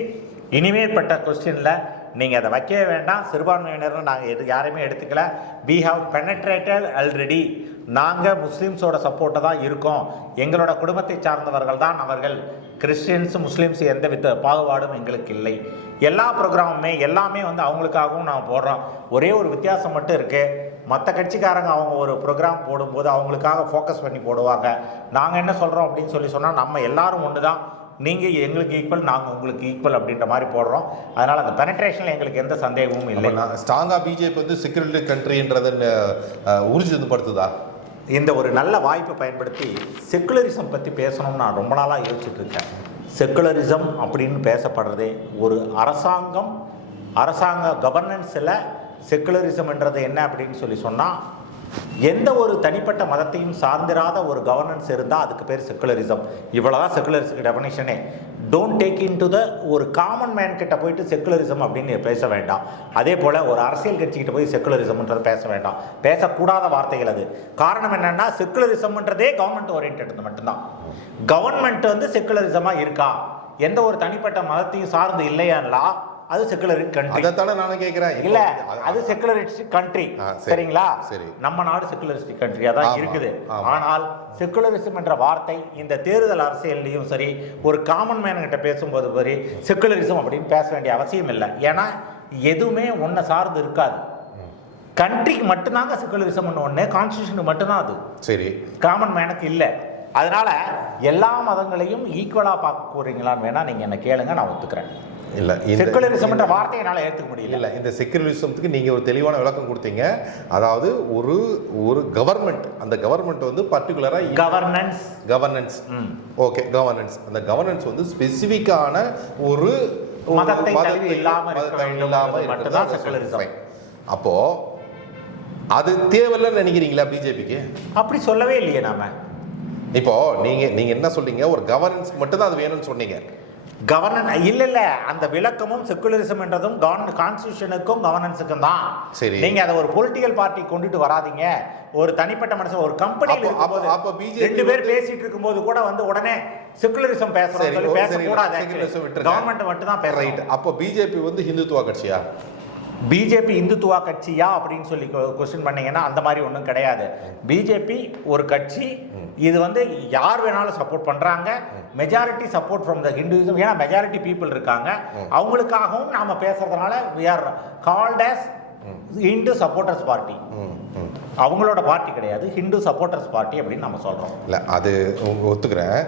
இனிமேற்பட்ட கொஸ்டினில் நீங்கள் அதை வைக்கவே வேண்டாம், சிறுபான்மையினர்னு நாங்கள் யாரையுமே எடுத்துக்கல. we have penetrated already. நாங்கள் முஸ்லீம்ஸோட சப்போர்ட்டை தான் இருக்கோம், எங்களோட குடும்பத்தை சார்ந்தவர்கள் தான் அவர்கள். கிறிஸ்டியன்ஸ் முஸ்லீம்ஸ் எந்த வித பாகுபாடும் எங்களுக்கு இல்லை. எல்லா ப்ரோக்ராமுமே எல்லாமே வந்து அவங்களுக்காகவும் நான் போடுறோம். ஒரே ஒரு வித்தியாசம் மட்டும் இருக்குது, மற்ற கட்சிக்காரங்க அவங்க ஒரு ப்ரோக்ராம் போடும்போது அவங்களுக்காக ஃபோக்கஸ் பண்ணி போடுவாங்க. நாங்கள் என்ன சொல்கிறோம் அப்படின்னு சொன்னால் நம்ம எல்லாரும் ஒன்று தான், நீங்கள் எங்களுக்கு ஈக்குவல், நாங்கள் உங்களுக்கு ஈக்குவல் அப்படின்ற மாதிரி போடுறோம். அதனால் அந்த பெனட்ரேஷனில் எங்களுக்கு எந்த சந்தேகமும் இல்லை. ஸ்ட்ராங்காக பிஜேபி வந்து செக்யூரிட்டி கண்ட்ரின்றதை ஊர்ஜிதப்படுத்துதா? இந்த ஒரு நல்ல வாய்ப்பை பயன்படுத்தி செக்குலரிசம் பற்றி பேசணும்னு நான் ரொம்ப நாளாக யோசிச்சுட்டு இருக்கேன். செக்குலரிசம் அப்படின்னு பேசப்படுறதே ஒரு அரசாங்க கவர்னன்ஸில் செக்குலரிசம்ன்றது என்ன அப்படின்னு சொன்னால், எந்த ஒரு தனிப்பட்ட மதத்தையும் சார்ந்திராத ஒரு கவர்னன்ஸ் இருந்தால் அதுக்கு பேர் செக்குலரிசம். இவ்வளோதான் செக்குலரிசம் டெஃபினிஷனே. Don't take into the ஒரு காமன் மேன் கிட்ட போயிட்டு செக்குலரிசம் அப்படின்னு பேச வேண்டாம். அதே போல் ஒரு அரசியல் கட்சிக்கிட்ட போய் செக்குலரிசம்ன்றது பேச வேண்டாம், பேசக்கூடாத வார்த்தைகள் அது. காரணம் என்னென்னா, செக்குலரிசம்ன்றதே கவர்மெண்ட் ஓரியன்ட் மட்டும்தான். கவர்மெண்ட் வந்து செக்குலரிசமாக இருக்கா, எந்த ஒரு தனிப்பட்ட மதத்தையும் சார்ந்து இல்லையான்லா, அது செக்குலரிஸ்ட் கண்ட்ரி. அதைத்தானே நானும் கேட்கிறேன். இல்ல, அது செக்குலரிஸ்ட் கண்ட்ரி. சரிங்களா? நம்ம நாடு செக்குலரிஸ்ட் கண்ட்ரியா தான் இருக்குது. ஆனால் செக்குலரிசம் என்ற வார்த்தை இந்த தேர்தல் அரசியல்லையும் சரி, ஒரு காமன் மேன் கிட்ட பேசும்போது சரி, செக்குலரிசம் அப்படின்னு பேச வேண்டிய அவசியம் இல்லை. ஏன்னா எதுவுமே ஒன்றை சார்ந்து இருக்காது. கண்ட்ரிக்கு மட்டும்தாங்க செக்குலரிசம் ஒன்று, கான்ஸ்டியூஷனுக்கு மட்டும்தான் அது. சரி, காமன் மேனுக்கு இல்லை. அதனால எல்லா மதங்களையும் ஈக்குவலா பார்க்க போறீங்களான்னு வேணா நீங்க என்ன கேளுங்க, நான் ஒத்துக்கிறேன். இல்ல, செக்குலரிசம் என்ற வார்த்தையை என்னால ஏத்துக்க முடியல. இல்ல, இந்த செக்குலரிசத்துக்கு நீங்க ஒரு தெளிவான விளக்கம் கொடுத்தீங்க. அதாவது ஒரு கவர்மெண்ட், அந்த கவர்மெண்ட் வந்து பர்டிகுலரா கவர்னன்ஸ் ஓகே, கவர்னன்ஸ், அந்த கவர்னன்ஸ் வந்து ஸ்பெசிபிக்கான ஒரு மதத்தை இல்லாம மட்டும்தான் செக்குலரிசம். அப்போ அது தேவையில்லைன்னு நினைக்கிறீங்களா பிஜேபிக்கு? அப்படி சொல்லவே இல்லையே நாம. இப்போ நீங்க என்ன சொல்றீங்க, ஒரு கவர்னன்ஸ் மட்டும் தான் அது வேணும்னு சொன்னீங்க. கவர்னன்ஸ் இல்ல, அந்த விளக்கமும் செக்குலரிசம் என்றதும் கான்ஸ்டிடியூஷனுக்கும் கவர்னன்ஸுக்கும் தான். சரி, நீங்க அதை ஒரு பொலிட்டிக்கல் பார்ட்டி கொண்டுட்டு வராதீங்க. ஒரு தனிப்பட்ட மனுஷன் ஒரு கம்பெனியில் ரெண்டு பேர் பேசிட்டு இருக்கும்போது கூட வந்து உடனே செக்குலரிசம் பேசுறோம் சொல்லி பேசக்கூடாது. கவர்மெண்ட் மட்டும் தான் பேசுறோம். அப்போ பிஜேபி வந்து ஹிந்துத்துவா கட்சியா? பிஜேபி இந்துத்துவா கட்சியா அப்படின்னு சொல்லி கொஸ்டின் பண்ணீங்கன்னா அந்த மாதிரி ஒன்றும் கிடையாது. பிஜேபி ஒரு கட்சி, இது வந்து யார் வேணாலும் சப்போர்ட் பண்றாங்க. Majority support from the Hinduism. ஏன்னா மெஜாரிட்டி பீப்புள் இருக்காங்க, அவங்களுக்காகவும் நாம பேசுறதுனால we are called as Hindu supporters party. அவங்களோட பார்ட்டி கிடையாது, ஹிந்து சப்போர்ட்டர்ஸ் பார்ட்டி அப்படின்னு நம்ம சொல்றோம். இல்லை, அது ஒத்துக்கிறேன்.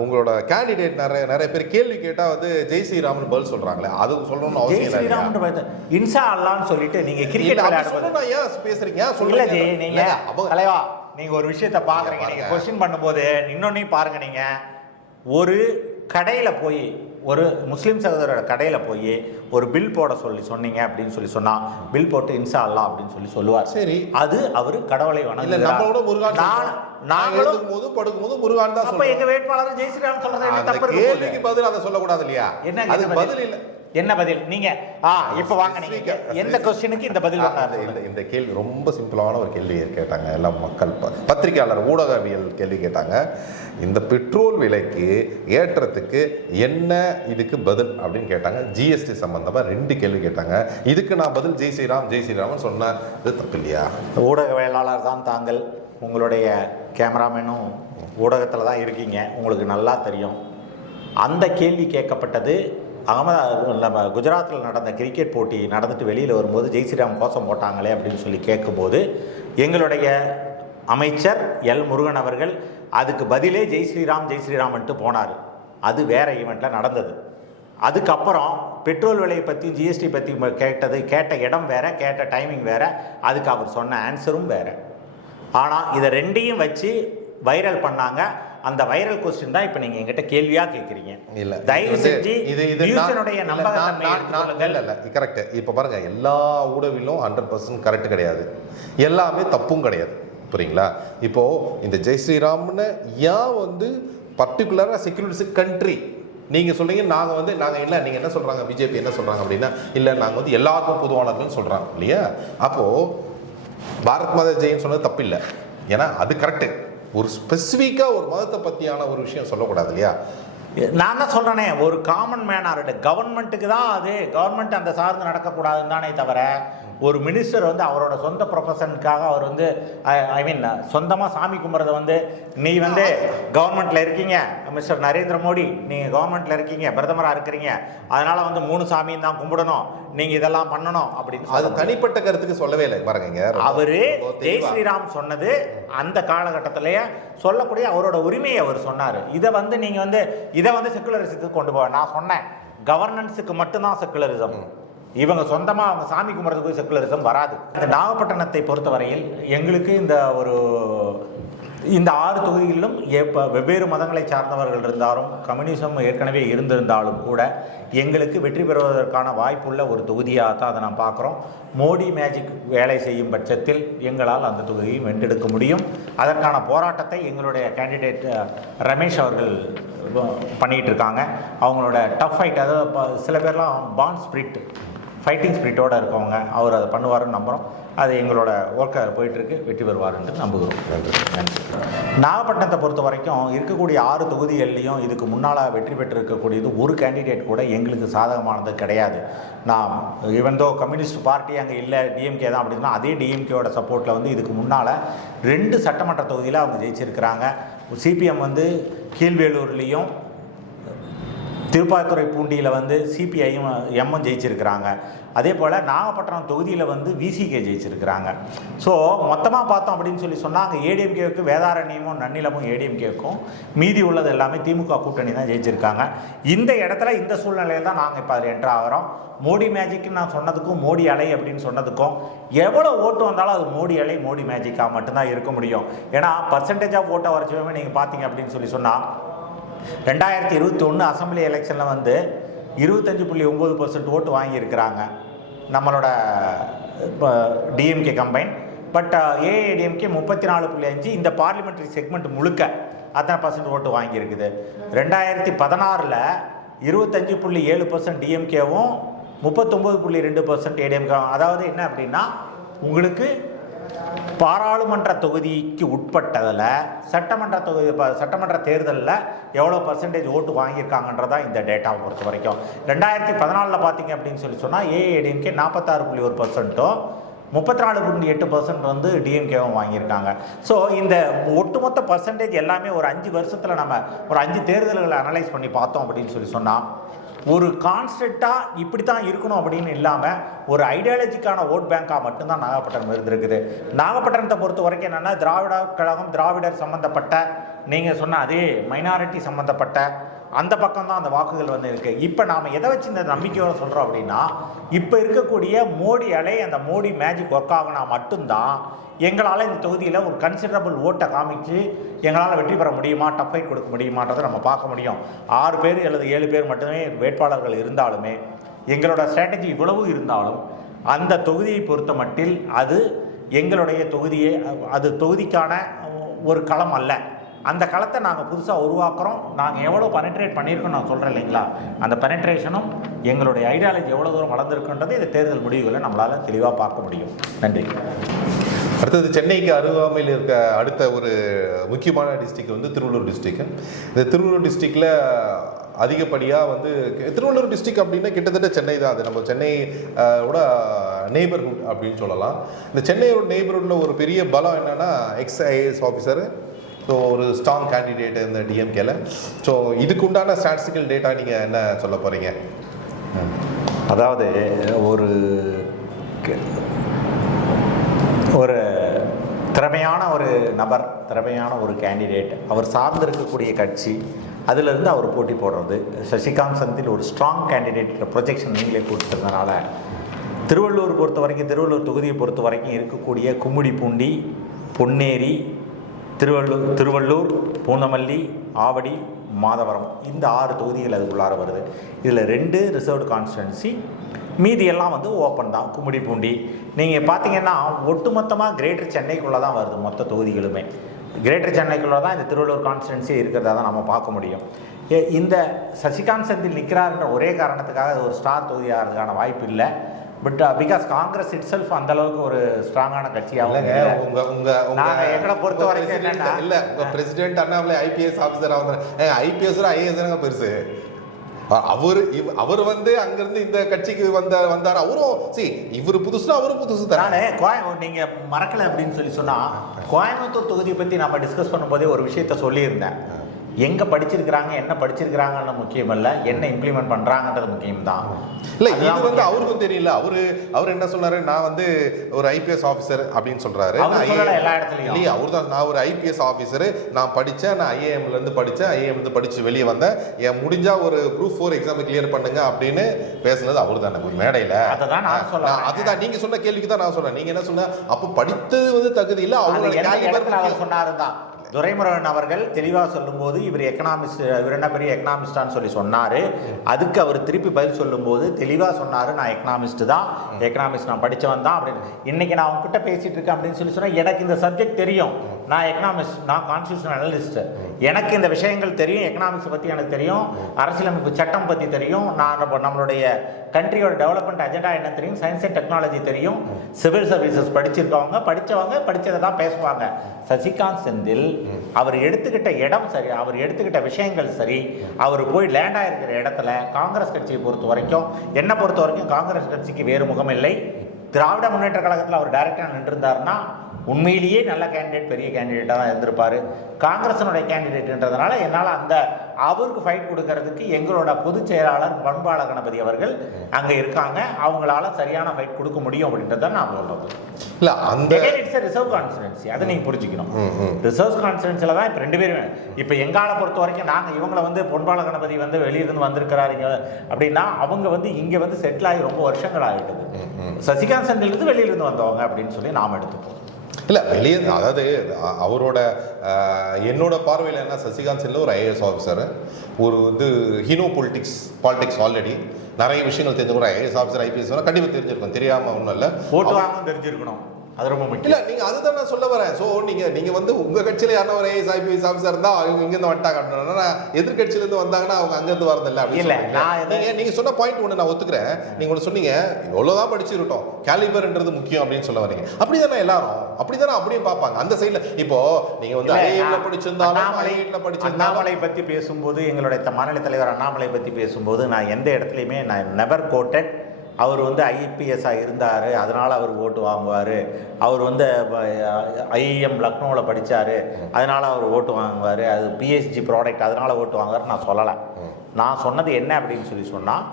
உங்களோட கேண்டிடேட் நிறைய பேர் கேள்வி கேட்டா வந்து ஜெய் ஸ்ரீராமன் பதில் சொல்றாங்களே, அது சொல்லணும்னு அவசியம் இல்லை. ஜெய் ஸ்ரீராமன் இன்சா அல்லான்னு சொல்லிட்டு நீங்க கிரிக்கெட் விளையாடுறது ஏன் பேசுறீங்க? சொல்ல ஜெய், நீங்க தலைவா நீங்க ஒரு விஷயத்த பாக்குறீங்க, நீங்க கொஸ்டின் பண்ணும்போது இன்னொன்னையும் பாருங்க. நீங்க ஒரு கடையில போய், ஒரு முஸ்லீம் சகோதரோட கடையில போய் ஒரு பில் போட சொன்னீங்க அப்படின்னு சொன்னா, பில் போட்டு இன்சா அல்லா அப்படின்னு சொல்லுவார். சரி, அது அவரு கடவுளை வணங்குகிறார். நாங்களும் போது படுக்கும்போது முருகான் தான். அப்ப எங்க வேட்பாளர் ஜெய் ஸ்ரீராம் சொல்றது என்ன தப்பு? கேள்விக்கு பதில் அதை சொல்லக்கூடாது இல்லையா? என்ன அது பதில் இல்ல? என்ன பதில்? நீங்க இப்ப வாங்க, நீங்க எந்த கொஸ்டினுக்கு இந்த பதில் வந்தாரு? இந்த கேள்வி ரொம்ப சிம்பிளான ஒரு கேள்வி கேட்டாங்க எல்லாம் மக்கள், பத்திரிகையாளர், ஊடகவியல் கேள்வி கேட்டாங்க. இந்த பெட்ரோல் விலைக்கு ஏற்றத்துக்கு என்ன இதுக்கு பதில் அப்படின்னு கேட்டாங்க. ஜிஎஸ்டி சம்பந்தமா 2 கேள்வி கேட்டாங்க. இதுக்கு நான் பதில் ஜெய் ஸ்ரீராம் சொன்னேன். இது தப்பு இல்லையா? ஊடகவியலாளர் தான் தாங்கள், உங்களுடைய கேமராமேனும் ஊடகத்தில் தான் இருக்கீங்க, உங்களுக்கு நல்லா தெரியும். அந்த கேள்வி கேட்கப்பட்டது குஜராத்தில் நடந்த கிரிக்கெட் போட்டி நடந்துட்டு வெளியில் வரும்போது ஜெய் ஸ்ரீராம் கோஷம் போட்டாங்களே அப்படின்னு சொல்லி கேட்கும்போது, எங்களுடைய அமைச்சர் எல் முருகன் அவர்கள் அதுக்கு பதிலே ஜெய் ஸ்ரீராம்ன்ட்டு போனார். அது வேற ஈவெண்ட்டில் நடந்தது. அதுக்கப்புறம் பெட்ரோல் விலையை பற்றி, ஜிஎஸ்டி பற்றி கேட்ட இடம் வேற, கேட்ட டைமிங் வேற, அதுக்கு அவர் சொன்ன ஆன்சரும் வேற. ஆனால் இதை 2ஐயும் வச்சு வைரல் பண்ணாங்க. அந்த வைரல் கொஸ்டின் தான் இப்போ நீங்க என்கிட்ட கேள்வியா கேட்குறீங்க. இல்ல, தயவு செஞ்சு கரெக்ட். இப்போ பாருங்க, எல்லா ஊடகவிலும் 100% கரெக்ட் கிடையாது, எல்லாமே தப்பும் கிடையாது. புரியுங்களா? இப்போ இந்த ஜெய் ஸ்ரீராம்னு ஏன் வந்து பர்டிகுலரா செக்யூரிட்டி கண்ட்ரி நீங்க சொல்றீங்க, நாங்க இல்ல, நீங்க என்ன சொல்றாங்க, பிஜேபி என்ன சொல்றாங்க அப்படின்னா, இல்ல நாங்க வந்து எல்லாருக்கும் பொதுவானதுன்னு சொல்றாங்க இல்லையா? அப்போ பாரத் மாதா ஜெயின்னு சொன்னது தப்பு இல்லை, ஏன்னா அது கரெக்டு. ஒரு ஸ்பெசிஃபிக்காக ஒரு மதத்தை பற்றியான ஒரு விஷயம் சொல்லக்கூடாது இல்லையா? நான் தான் சொல்கிறேனே, ஒரு காமன் மேனார்டு கவர்மெண்ட்டுக்கு தான் அது, கவர்மெண்ட் அந்த சார்ந்து நடக்கக்கூடாதுன்னு தானே தவிர ஒரு மினிஸ்டர் வந்து அவரோட சொந்த ப்ரொஃபஷனுக்காக அவர் வந்து ஐ மீன் சொந்தமாக சாமி கும்பிட்றத வந்து நீ வந்து கவர்மெண்ட்டில் இருக்கீங்க மிஸ்டர் நரேந்திர மோடி, நீங்கள் கவர்மெண்ட்டில் இருக்கீங்க, பிரதமராக இருக்கிறீங்க, அதனால் வந்து 3 சாமியும் தான் கும்பிடணும், நீங்கள் இதெல்லாம் பண்ணணும் அப்படின்னு அது தனிப்பட்ட கருத்துக்கு சொல்லவே இல்லை பாருங்க. அவர் ஜெய் ஸ்ரீராம் சொன்னது அந்த காலகட்டத்திலேயே சொல்லக்கூடிய அவரோட உரிமையை அவர் சொன்னார். இதை வந்து நீங்கள் வந்து இதை வந்து செக்குலரிசத்துக்கு கொண்டு போக, நான் சொன்னேன் கவர்னன்ஸுக்கு மட்டும்தான் செக்குலரிசம், இவங்க சொந்தமாக அவங்க சாமி கும்பிட்றதுக்கு செக்குலரிசம் வராது. இந்த நாகப்பட்டினத்தை பொறுத்தவரையில் எங்களுக்கு இந்த 6 தொகுதிகளிலும் வெவ்வேறு மதங்களை சார்ந்தவர்கள் இருந்தாலும் கம்யூனிசம் ஏற்கனவே இருந்திருந்தாலும் கூட எங்களுக்கு வெற்றி பெறுவதற்கான வாய்ப்புள்ள ஒரு தொகுதியாக தான் அதை நான் பார்க்குறோம். மோடி மேஜிக் வேலை செய்யும் பட்சத்தில் எங்களால் அந்த தொகுதியை வென்றெடுக்க முடியும். அதற்கான போராட்டத்தை எங்களுடைய கேண்டிடேட் ரமேஷ் அவர்கள் பண்ணிகிட்டு இருக்காங்க. அவங்களோட டஃப் ஃபைட், அதாவது சில பேர்லாம் பாண்ட் ஸ்பிரிட் ஃபைட்டிங் ஸ்பிரிட்டோடு இருக்கவங்க, அவர் அதை பண்ணுவாருன்னு நம்புகிறோம். அது எங்களோட ஒர்க்காக போயிட்டுருக்கு, வெற்றி பெறுவாருன்னு நம்புகிறோம். நன்றி. நாகப்பட்டினத்தை பொறுத்த வரைக்கும் இருக்கக்கூடிய 6 தொகுதிகள்லையும் இதுக்கு முன்னால் வெற்றி பெற்றிருக்கக்கூடியது ஒரு கேண்டிடேட் கூட எங்களுக்கு சாதகமானது கிடையாது. நான் இவந்தோ கம்யூனிஸ்ட் பார்ட்டி அங்கே இல்லை, டிஎம்கே தான் அப்படின்னா, அதே டிஎம்கேயோட சப்போர்ட்டில் வந்து இதுக்கு முன்னால் 2 சட்டமன்ற தொகுதியில் அவங்க ஜெயிச்சிருக்கிறாங்க. சிபிஎம் வந்து கீழ்வேலூர்லேயும் திருப்பாத்துறை பூண்டியில் வந்து சிபிஐயும் எம்மும் ஜெயிச்சிருக்கிறாங்க. அதே போல் நாகப்பட்டினம் தொகுதியில் வந்து விசிகே ஜெயிச்சிருக்கிறாங்க. ஸோ மொத்தமாக பார்த்தோம் அப்படின்னு சொன்னால் அங்கே ஏடிஎம்கேவுக்கு வேதாரண்யமும் நன்னிலமும் ஏடிஎம்கேவுக்கும், மீதி உள்ளது எல்லாமே திமுக கூட்டணி தான் ஜெயிச்சிருக்காங்க. இந்த இடத்துல இந்த சூழ்நிலையில் தான் நாங்கள் இப்போ அதில் என்ட்ரு ஆகிறோம். மோடி மேஜிக்னு நான் சொன்னதுக்கும் மோடி அலை அப்படின்னு சொன்னதுக்கும் எவ்வளோ ஓட்டு வந்தாலும் அது மோடி அலை மோடி மேஜிக்காக மட்டும்தான் இருக்க முடியும். ஏன்னா பர்சன்டேஜ் ஆஃப் ஓட்டை வரைச்சுமே நீங்கள் பார்த்தீங்க அப்படின்னு சொன்னால் 2021 அசம்பிளி எலெக்ஷனில் வந்து 25.9% ஓட்டு வாங்கியிருக்கிறாங்க நம்மளோட டிஎம்கே கம்பைன். பட் ஏஐடிஎம்கே 34.5, இந்த பார்லிமெண்ட்ரி செக்மெண்ட் முழுக்க அத்தனை % ஓட்டு வாங்கியிருக்குது. 2016 25.7% டிஎம்கேவும் 39.2% ஏடிஎம்கே. அதாவது என்ன அப்படின்னா, உங்களுக்கு பாராளுமன்ற தொகுதிக்கு உட்பட்டதில் சட்டமன்ற தேர்தலில் எவ்வளோ பர்சன்டேஜ் ஓட்டு வாங்கியிருக்காங்கன்றதா இந்த டேட்டாவை பொறுத்த வரைக்கும். 2014 பார்த்தீங்க அப்படின்னு சொன்னால் ஏஐடிஎம்கே 46.1%, 34.8% வந்து டிஎம்கேவும் வாங்கியிருக்காங்க. ஸோ இந்த ஒட்டுமொத்த பர்சன்டேஜ் எல்லாமே ஒரு 5 வருஷத்தில் நம்ம ஒரு 5 தேர்தல்களை அனலைஸ் பண்ணி பார்த்தோம் அப்படின்னு சொன்னால் ஒரு கான்ஸ்டண்ட்டாக இப்படி தான் இருக்கணும் அப்படின்னு இல்லாமல் ஒரு ஐடியாலஜிக்கான ஓட் பேங்காக மட்டும்தான் நாகப்பட்டினம் இருந்திருக்குது. நாகப்பட்டினத்தை பொறுத்த வரைக்கும் என்னென்னா, திராவிட கழகம், திராவிடர் சம்மந்தப்பட்ட, நீங்கள் சொன்ன அதே மைனாரிட்டி சம்மந்தப்பட்ட அந்த பக்கம் தான் அந்த வாக்குகள் வந்து இருக்குது. இப்போ நாம் எதை வச்சு இந்த நம்பிக்கையோடு சொல்கிறோம் அப்படின்னா, இப்போ இருக்கக்கூடிய மோடி அலை, அந்த மோடி மேஜிக் ஒர்க் ஆகினா மட்டும்தான் எங்களால் இந்த தொகுதியில் ஒரு கன்சிடரபிள் ஓட்டை காமிச்சு எங்களால் வெற்றி பெற முடியுமா, டஃப் ஃபைட் கொடுக்க முடியுமான்றதை நம்ம பார்க்க முடியும். 6 பேர் அல்லது 7 பேர் மட்டுமே வேட்பாளர்கள் இருந்தாலுமே, எங்களோட ஸ்ட்ராட்டஜி இவ்வளவு இருந்தாலும் அந்த தொகுதியை பொறுத்த மட்டில் அது எங்களுடைய தொகுதியே, அது தொகுதிக்கான ஒரு களம் அல்ல. அந்த களத்தை நாங்கள் புதுசாக உருவாக்குறோம். நாங்கள் எவ்வளோ பெனட்ரேட் பண்ணியிருக்கோம் நான் சொல்கிறேன் இல்லைங்களா, அந்த பெனட்ரேஷனும் எங்களுடைய ஐடியாலஜி எவ்வளோ தூரம் வளர்ந்துருக்குன்றது இந்த தேர்தல் முடிவுகளை நம்மளால் தெளிவாக பார்க்க முடியும். நன்றி. அடுத்தது சென்னைக்கு அருகாமையில் இருக்க அடுத்த ஒரு முக்கியமான டிஸ்ட்ரிக்ட் வந்து திருவள்ளூர் டிஸ்ட்ரிக்ட். இந்த திருவள்ளூர் டிஸ்ட்ரிக்டில் அதிகப்படியாக வந்து திருவள்ளூர் டிஸ்ட்ரிக்ட் அப்படின்னா கிட்டத்தட்ட சென்னை தான். அது நம்ம சென்னையோட நெய்பர்ஹுட் அப்படின்னு சொல்லலாம். இந்த சென்னையோட நெய்பர்ஹுட்டில் ஒரு பெரிய பலம் என்னென்னா, எக்ஸ்ஐஏஎஸ் ஆஃபீஸர், ஸோ ஒரு ஸ்ட்ராங் கேண்டிடேட் இந்த டிஎம்கேல. ஸோ இதுக்கு உண்டான ஸ்டாட்டிஸ்டிக்கல் டேட்டா நீங்கள் என்ன சொல்ல போகிறீங்க? அதாவது ஒரு திறமையான ஒரு நபர், திறமையான ஒரு கேண்டிடேட், அவர் சார்ந்திருக்கக்கூடிய கட்சி, அதிலிருந்து அவர் போட்டி போடுறது. சசிகாந்த் செந்தில் ஒரு ஸ்ட்ராங் கேண்டிடேட் ப்ரொஜெக்ஷன் நீங்களே கொடுத்துருந்தனால திருவள்ளூர் பொறுத்த வரைக்கும், திருவள்ளூர் தொகுதியை பொறுத்த வரைக்கும் இருக்கக்கூடிய கும்மிடிப்பூண்டி, பொன்னேரி, திருவள்ளூர், பூந்தமல்லி, ஆவடி, மாதவரம், இந்த 6 தொகுதிகள் அதுக்குள்ளார வருது. இதில் 2 ரிசர்வ்டு கான்ஸ்டிடுவன்சி, மீதியெல்லாம் வந்து ஓப்பன் தான். கும்மிடிப்பூண்டி நீங்கள் பார்த்தீங்கன்னா ஒட்டுமொத்தமாக கிரேட்டர் சென்னைக்குள்ளே தான் வருது. மொத்த தொகுதிகளுமே கிரேட்டர் சென்னைக்குள்ளே தான் இந்த திருவள்ளூர் கான்ஸ்டிடுவன்சி இருக்கிறதா தான் நம்ம பார்க்க முடியும். இந்த சசிகாந்த் செந்தில் நிற்கிறாருன்ற ஒரே காரணத்துக்காக அது ஒரு ஸ்டார் தொகுதியாகிறதுக்கான வாய்ப்பு இல்லை. But because Congress it self அந்த அளவுக்கு ஒரு ஸ்ட்ராங்கான கட்சியாகவும் எங்களை பொறுத்த வரைக்கும் என்னன்னா இல்ல உங்க பிரசிடென்ட் அண்ணாமலை ஐபிஎஸ் ஆஃபீஸரா வந்து ஐபிஎஸ் ஐஏஎஸ் பெருசு. அவர் வந்து அங்கிருந்து இந்த கட்சிக்கு வந்தார். அவரும் இவரு புதுசுனா அவரும் புதுசு தானே. நீங்க மறக்கல அப்படின்னு சொன்னா கோயம்புத்தூர் தொகுதியை பத்தி நம்ம டிஸ்கஸ் பண்ணும்போதே ஒரு விஷயத்த சொல்லியிருந்தேன். எங்க படிச்சிருக்கிறாங்க, என்ன படிச்சிருக்கிறாங்கன்னு முக்கியம் இல்ல, என்ன இம்ப்ளிமெண்ட் பண்றாங்கன்றது முக்கியம் தான். இல்ல இது வந்து அவருக்கும் தெரியல. அவர் என்ன சொன்னாரு, நான் வந்து ஒரு ஐபிஎஸ் ஆஃபீஸர் அப்படின்னு சொல்றாரு. எல்லா இடத்துலயும் இல்லையா அவர் தான், நான் ஒரு ஐபிஎஸ் ஆஃபீஸர், நான் படிச்சேன், நான் ஐஏஎம்ல இருந்து படிச்சேன், ஐஏஎம் இருந்து படிச்சு வெளியே வந்தேன், என் முடிஞ்சா ஒரு குரூப் 4 எக்ஸாம் கிளியர் பண்ணுங்க அப்படின்னு பேசுனது அவர் தானே ஒரு மேடையில. அதுதான் நீங்க சொன்ன கேள்விக்கு தான் நான் சொன்னேன். நீங்க என்ன சொன்ன, அப்ப படித்தது வந்து தகுதி இல்ல, அவங்க சொன்னாருதான். துரைமுருகன் அவர்கள் தெளிவாக சொல்லும்போது இவர் எக்கனாமிஸ்ட், இவர் என்ன பெரிய எக்கனாமிஸ்டான்னு சொல்லி சொன்னார். அதுக்கு அவர் திருப்பி பதில் சொல்லும்போது தெளிவாக சொன்னார், நான் எக்கனாமிஸ்ட் தான், எக்கனாமிஸ்ட் நான் படித்தவன் தான் அப்படின்னு. இன்றைக்கி நான் அவங்ககிட்ட பேசிகிட்டு இருக்கேன் அப்படின்னு சொல்லி சொன்னால் எனக்கு இந்த சப்ஜெக்ட் தெரியும், நான் எக்கனாமிஸ்ட், நான் கான்ஸ்டியூஷன் அனலிஸ்ட், எனக்கு இந்த விஷயங்கள் தெரியும், எக்கனாமிக்ஸ் பற்றி எனக்கு தெரியும், அரசியலமைப்பு சட்டம் பற்றி தெரியும், நான் நம்மளுடைய கண்ட்ரியோட டெவலப்மெண்ட் அஜெண்டா என்ன தெரியும், சயின்ஸ் அண்ட் டெக்னாலஜி தெரியும், சிவில் சர்வீசஸ் படிச்சிருக்கவங்க படித்ததை தான் பேசுவாங்க. சசிகாந்த் செந்தில் அவர் எடுத்துக்கிட்ட இடம் சரி, அவர் எடுத்துக்கிட்ட விஷயங்கள் சரி, அவர் போய் லேண்ட் ஆகிருக்கிற இடத்துல காங்கிரஸ் கட்சியை பொறுத்த வரைக்கும், என்னை பொறுத்த வரைக்கும் காங்கிரஸ் கட்சிக்கு வேறு முகம் இல்லை. திராவிட முன்னேற்ற கழகத்தில் அவர் டைரக்டாக நின்றிருந்தாருன்னா உண்மையிலேயே நல்ல கேண்டிடேட், பெரிய கேண்டிடேட்டாக தான் இருந்திருப்பார். காங்கிரஸினுடைய கேண்டிடேட்ன்றதுனால என்னால் அந்த அவருக்கு ஃபைட் கொடுக்கறதுக்கு எங்களோட பொதுச் செயலாளர் பண்பாள கணபதி அவர்கள் அங்கே இருக்காங்க, அவங்களால சரியான ஃபைட் கொடுக்க முடியும் அப்படின்றத நான் சொல்றது. இல்லை அந்த இட்ஸ் ரிசர்வ் கான்ஸ்டிடன்சி, அதை நீங்கள் புரிஞ்சுக்கணும். ரிசர்வ் கான்ஸ்டிடன்சியில் தான் இப்போ 2 பேருமே. இப்போ எங்களை பொறுத்த வரைக்கும் நாங்கள் இவங்களை வந்து பொன்பால கணபதி வந்து வெளியிருந்து வந்திருக்கிறாருங்க அப்படின்னா அவங்க வந்து இங்கே வந்து செட்டில் ஆகி ரொம்ப வருஷங்கள் ஆகிடுது. சசிகாந்த் செந்திலிருந்து வெளியிலிருந்து வந்தவங்க அப்படின்னு சொல்லி நாம் எடுத்துப்போம். இல்லை வெளியே, அதாவது அவரோட என்னோட பார்வையில் என்ன, சசிகாந்த் செந்தில் ஒரு ஐஏஎஸ் ஆஃபீஸர், ஒரு வந்து ஹீனோ பாலிடிக்ஸ் ஆல்ரெடி நிறைய விஷயங்கள் தெரிஞ்சு, ஒரு ஐஏஎஸ் ஆஃபீஸர் ஐபிஎஸ் கண்டிப்பாக தெரிஞ்சிருக்கும், தெரியாமல் ஒன்றும் இல்லை, ஓட்டு வாங்க தெரிஞ்சிருக்கணும், அது ரொம்ப முக்கியம். இல்லை நீங்கள் அதுதான் நான் சொல்ல வரேன். ஸோ நீங்கள் வந்து உங்கள் கட்சியில் யாரும் ஒரு ஐஏஎஸ் ஐபிஎஸ் ஆஃபீஸர் இருந்தால் அவங்க இங்கேருந்து வந்துட்டாங்க அப்படின்னா, எதிர்கட்சியிலேருந்து வந்தாங்கன்னா அவங்க அங்கேருந்து வரதில்லை இல்லை. நீங்கள் சொன்ன பாயிண்ட் ஒன்று நான் ஒத்துக்கிறேன். நீங்கள் ஒன்று சொன்னீங்க, எவ்வளோதான் படிச்சுருட்டோம், கேலிபர்ன்றது முக்கியம் அப்படின்னு சொல்ல வரீங்க. அப்படி தானே எல்லாரும் அப்படியும் பார்ப்பாங்க அந்த சைடில். இப்போ நீங்கள் வந்து ஐஏஎம்ல படிச்சிருந்தாலும் ஐஐடியில் படிச்சிருந்தாலும், அண்ணாமலை பற்றி பேசும்போது, எங்களுடைய மாநில தலைவர் அண்ணாமலை பற்றி பேசும்போது நான் எந்த இடத்துலையுமே நான் நெவர் கோட்டட் அவர் வந்து ஐபிஎஸ்ஸாக இருந்தார் அதனால் அவர் ஓட்டு வாங்குவார், அவர் வந்து ஐஎம் லக்னோவில் படித்தார் அதனால் அவர் ஓட்டு வாங்குவார், அது பிஎஸ்ஜி ப்ராடக்ட் அதனால் ஓட்டு வாங்குவார் நான் சொல்லலை. நான் சொன்னது என்ன அப்படின்னு சொல்லி சொன்னால்,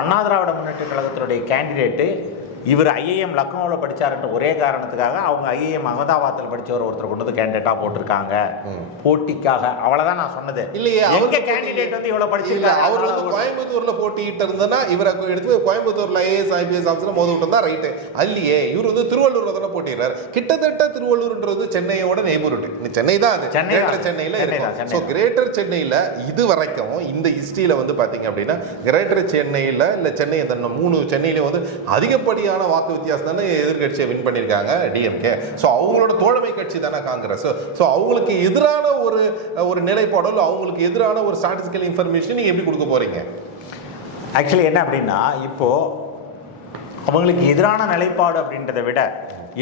அண்ணா திராவிட முன்னேற்ற கழகத்தினுடைய கேண்டிடேட்டு இவர் ஐஏஎம் லக்னோவில் படித்தாருன்ற ஒரே காரணத்துக்காக அவங்க ஐஏஎம் அகமதாபாத்தில் படித்தவர் ஒருத்தர் கொண்டு வந்து கேண்டிடேட்டாக போட்டிருக்காங்க போட்டிக்காக. அவ்வளோதான் நான் சொன்னது. இல்லையே அவங்க கேண்டிடேட் வந்து இவ்வளோ படிச்சிருக்காங்க, அவர் வந்து கோயம்புத்தூர்ல போட்டிட்டு இருந்தனா இவரை எடுத்து கோயம்புத்தூர்ல ஐஏஎஸ் ஐபிஎஸ் ஆஃபீஸர் மோத விட்டு ரைட்டு. இல்லையே இவர் வந்து திருவள்ளூர்ல தானே போட்டிடுறாரு. கிட்டத்தட்ட திருவள்ளூர்ன்றது சென்னையோட நெய்பர்ஹுட், சென்னை தான் அது, சென்னையில இருக்கும். ஸோ கிரேட்டர் சென்னையில இது வரைக்கும் இந்த ஹிஸ்டரியில வந்து பாத்தீங்க அப்படின்னா கிரேட்டர் சென்னையில இல்லை சென்னை அந்த 3 சென்னையில வந்து அதிகப்படியான வாக்கு வித்தியாசம் தானே எதிர்கட்சியை வின் பண்ணியிருக்காங்க டிஎம்கே. ஸோ அவங்களோட தோழமை கட்சி தானே காங்கிரஸ். ஸோ அவங்களுக்கு எதிரான ஒரு நிலைப்பாடோ இல்லை அவங்களுக்கு எதிரான ஒரு ஸ்டாட்டிஸ்டிக்கல் இன்ஃபர்மேஷன் நீங்கள் எப்படி கொடுக்க போறீங்க? ஆக்சுவலி என்ன அப்படின்னா, இப்போ அவங்களுக்கு எதிரான நிலைப்பாடு அப்படின்றத விட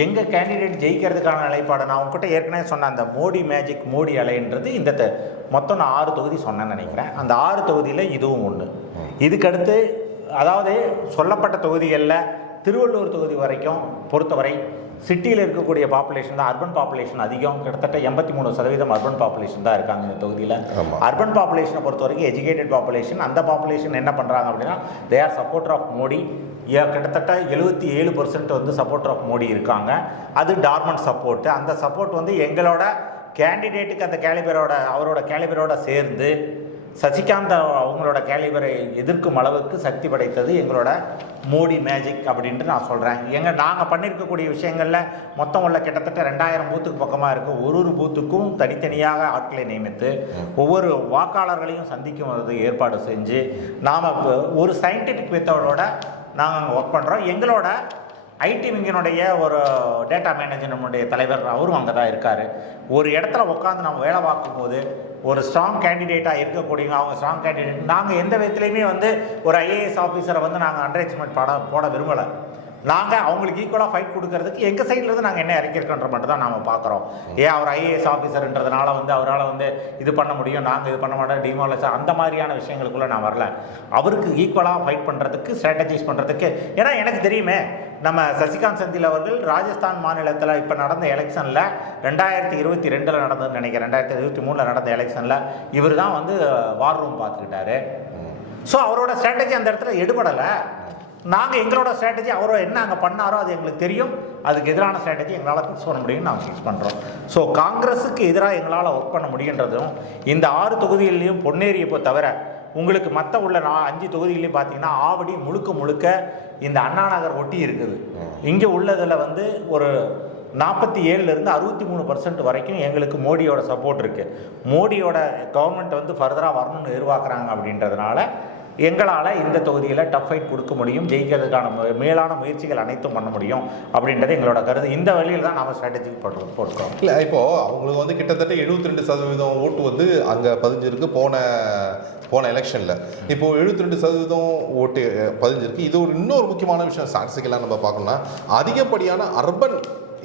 எங்கள் கேண்டிடேட் ஜெயிக்கிறதுக்கான நிலைப்பாடு, நான் உங்ககிட்ட ஏற்கனவே சொன்ன அந்த மோடி மேஜிக், மோடி அலைன்றது இந்த மொத்தம் நான் 6 தொகுதி சொன்னேன்னு நினைக்கிறேன். அந்த 6 தொகுதியில் இதுவும் ஒன்று. இதுக்கடுத்து அதாவது சொல்லப்பட்ட தொகுதிகளில் திருவள்ளூர் தொகுதி வரைக்கும் பொறுத்தவரை சிட்டியில் இருக்கக்கூடிய பாப்புலேஷன் தான், அர்பன் பாப்புலேஷன் அதிகம், கிட்டத்தட்ட 83% அர்பன் பாப்புலேஷன் தான் இருக்காங்க இந்த தொகுதியில். அர்பன் பாப்புலேஷனை பொறுத்த வரைக்கும் எஜுகேட்டட் பாப்புலேஷன், அந்த பாப்புலேஷன் என்ன பண்ணுறாங்க அப்படின்னா they are supporter of Modi. கிட்டத்தட்ட 77% வந்து சப்போர்ட்டர் ஆஃப் மோடி இருக்காங்க. அது டார்மண்ட் சப்போர்ட்டு. அந்த சப்போர்ட் வந்து எங்களோட கேண்டிடேட்டுக்கு அந்த கேலிபரோட அவரோட கேலிபரோட சேர்ந்து சசிகாந்த் அவங்களோட கேலிபரை எதிர்க்கும் அளவுக்கு சக்தி படைத்தது எங்களோட மோடி மேஜிக் அப்படின்ட்டு நான் சொல்கிறேன். நாங்கள் பண்ணியிருக்கக்கூடிய விஷயங்களில் மொத்தம் உள்ள கிட்டத்தட்ட 2000 பூத்துக்கு பக்கமாக இருக்குது. ஒரு பூத்துக்கும் தனித்தனியாக ஆட்களை நியமித்து ஒவ்வொரு வாக்காளர்களையும் சந்திக்கும் ஏற்பாடு செஞ்சு நாம் ஒரு சயின்டிஃபிக் மெத்தடோட நாங்கள் ஒர்க் பண்ணுறோம். எங்களோட ஐடி விங்கினுடைய ஒரு டேட்டா மேனேஜ்மெண்ட்டுடைய தலைவர் அவரும் அங்கே தான் இருக்கார். ஒரு இடத்துல உட்காந்து நம்ம வேலை பார்க்கும்போது ஒரு ஸ்ட்ராங் கேண்டிடேட்டாக இருக்கக்கூடியவங்க, அவங்க ஸ்ட்ராங் கேண்டிடேட், நாங்கள் எந்த விதத்துலையுமே வந்து ஒரு ஐஏஎஸ் ஆஃபீஸரை வந்து நாங்கள் அண்டர்எஸ்டிமேட் போட விரும்பலை. நாங்கள் அவங்களுக்கு ஈக்குவலாக ஃபைட் கொடுக்கறதுக்கு எங்கள் சைட்லேருந்து நாங்கள் என்ன இறக்கியிருக்கோன்ற மட்டும் தான் நாம் பார்க்குறோம். ஏன் அவர் ஐஏஎஸ் ஆஃபீஸர்ன்றதுனால வந்து அவரால் வந்து இது பண்ண முடியும், நாங்கள் இது பண்ண மாட்டோம், டிமாலிஸ் அந்த மாதிரியான விஷயங்களுக்குள்ளே நான் வரல. அவருக்கு ஈக்குவலாக ஃபைட் பண்ணுறதுக்கு, ஸ்ட்ராட்டஜைஸ் பண்ணுறதுக்கு. ஏன்னா எனக்கு தெரியுமே, நம்ம சசிகாந்த் செந்தில் அவர்கள் ராஜஸ்தான் மாநிலத்தில் இப்போ நடந்த எலெக்ஷனில் 2022 நடந்ததுன்னு நினைக்கிறேன், 2023 நடந்த எலெக்ஷனில் இவர் தான் வந்து வார் ரூம் பார்த்துக்கிட்டாரு. ஸோ அவரோட ஸ்ட்ராட்டஜி அந்த இடத்துல எடுபடலை. நாங்கள் எங்களோட ஸ்ட்ராட்டஜி அவரோ என்ன அங்கே பண்ணாரோ அது எங்களுக்கு தெரியும். அதுக்கு எதிரான ஸ்ட்ராட்டஜி எங்களால் ஃபிக்ஸ் பண்ண முடியும்னு நாங்கள் ஃபிக்ஸ் பண்ணுறோம். ஸோ காங்கிரஸுக்கு எதிராக எங்களால் ஒர்க் பண்ண முடியுன்றதும் இந்த 6 தொகுதிகளிலையும் பொன்னேரியை தவிர உங்களுக்கு மற்ற உள்ள 5 தொகுதிகளையும் பார்த்தீங்கன்னா ஆவடி முழுக்க இந்த அண்ணா நகர் ஒட்டி இருக்குது. இங்கே உள்ளதில் வந்து ஒரு 47% 63% வரைக்கும் எங்களுக்கு மோடியோட சப்போர்ட் இருக்குது. மோடியோட கவர்மெண்ட் வந்து ஃபர்தராக வரணும்னு எதிர்பார்க்குறாங்க. அப்படின்றதுனால எங்களால் இந்த தொகுதியில் டஃப் ஃபைட் கொடுக்க முடியும், ஜெயிக்கிறதுக்கான மேலான முயற்சிகள் அனைத்தும் பண்ண முடியும் அப்படின்றது எங்களோட கருத்து. இந்த வழியில் தான் நம்ம ஸ்ட்ராட்டஜி போட்டுக்கிறோம். இல்லை, இப்போது அவங்களுக்கு வந்து கிட்டத்தட்ட 72% ஓட்டு வந்து அங்கே பதிஞ்சிருக்கு போன எலெக்ஷனில். இப்போது 72% ஓட்டு பதிஞ்சிருக்கு. இது இன்னொரு முக்கியமான விஷயம் ஸ்டாட்டிஸ்டிக்கெல்லாம் நம்ம பார்க்கணும்னா, அதிகப்படியான அர்பன்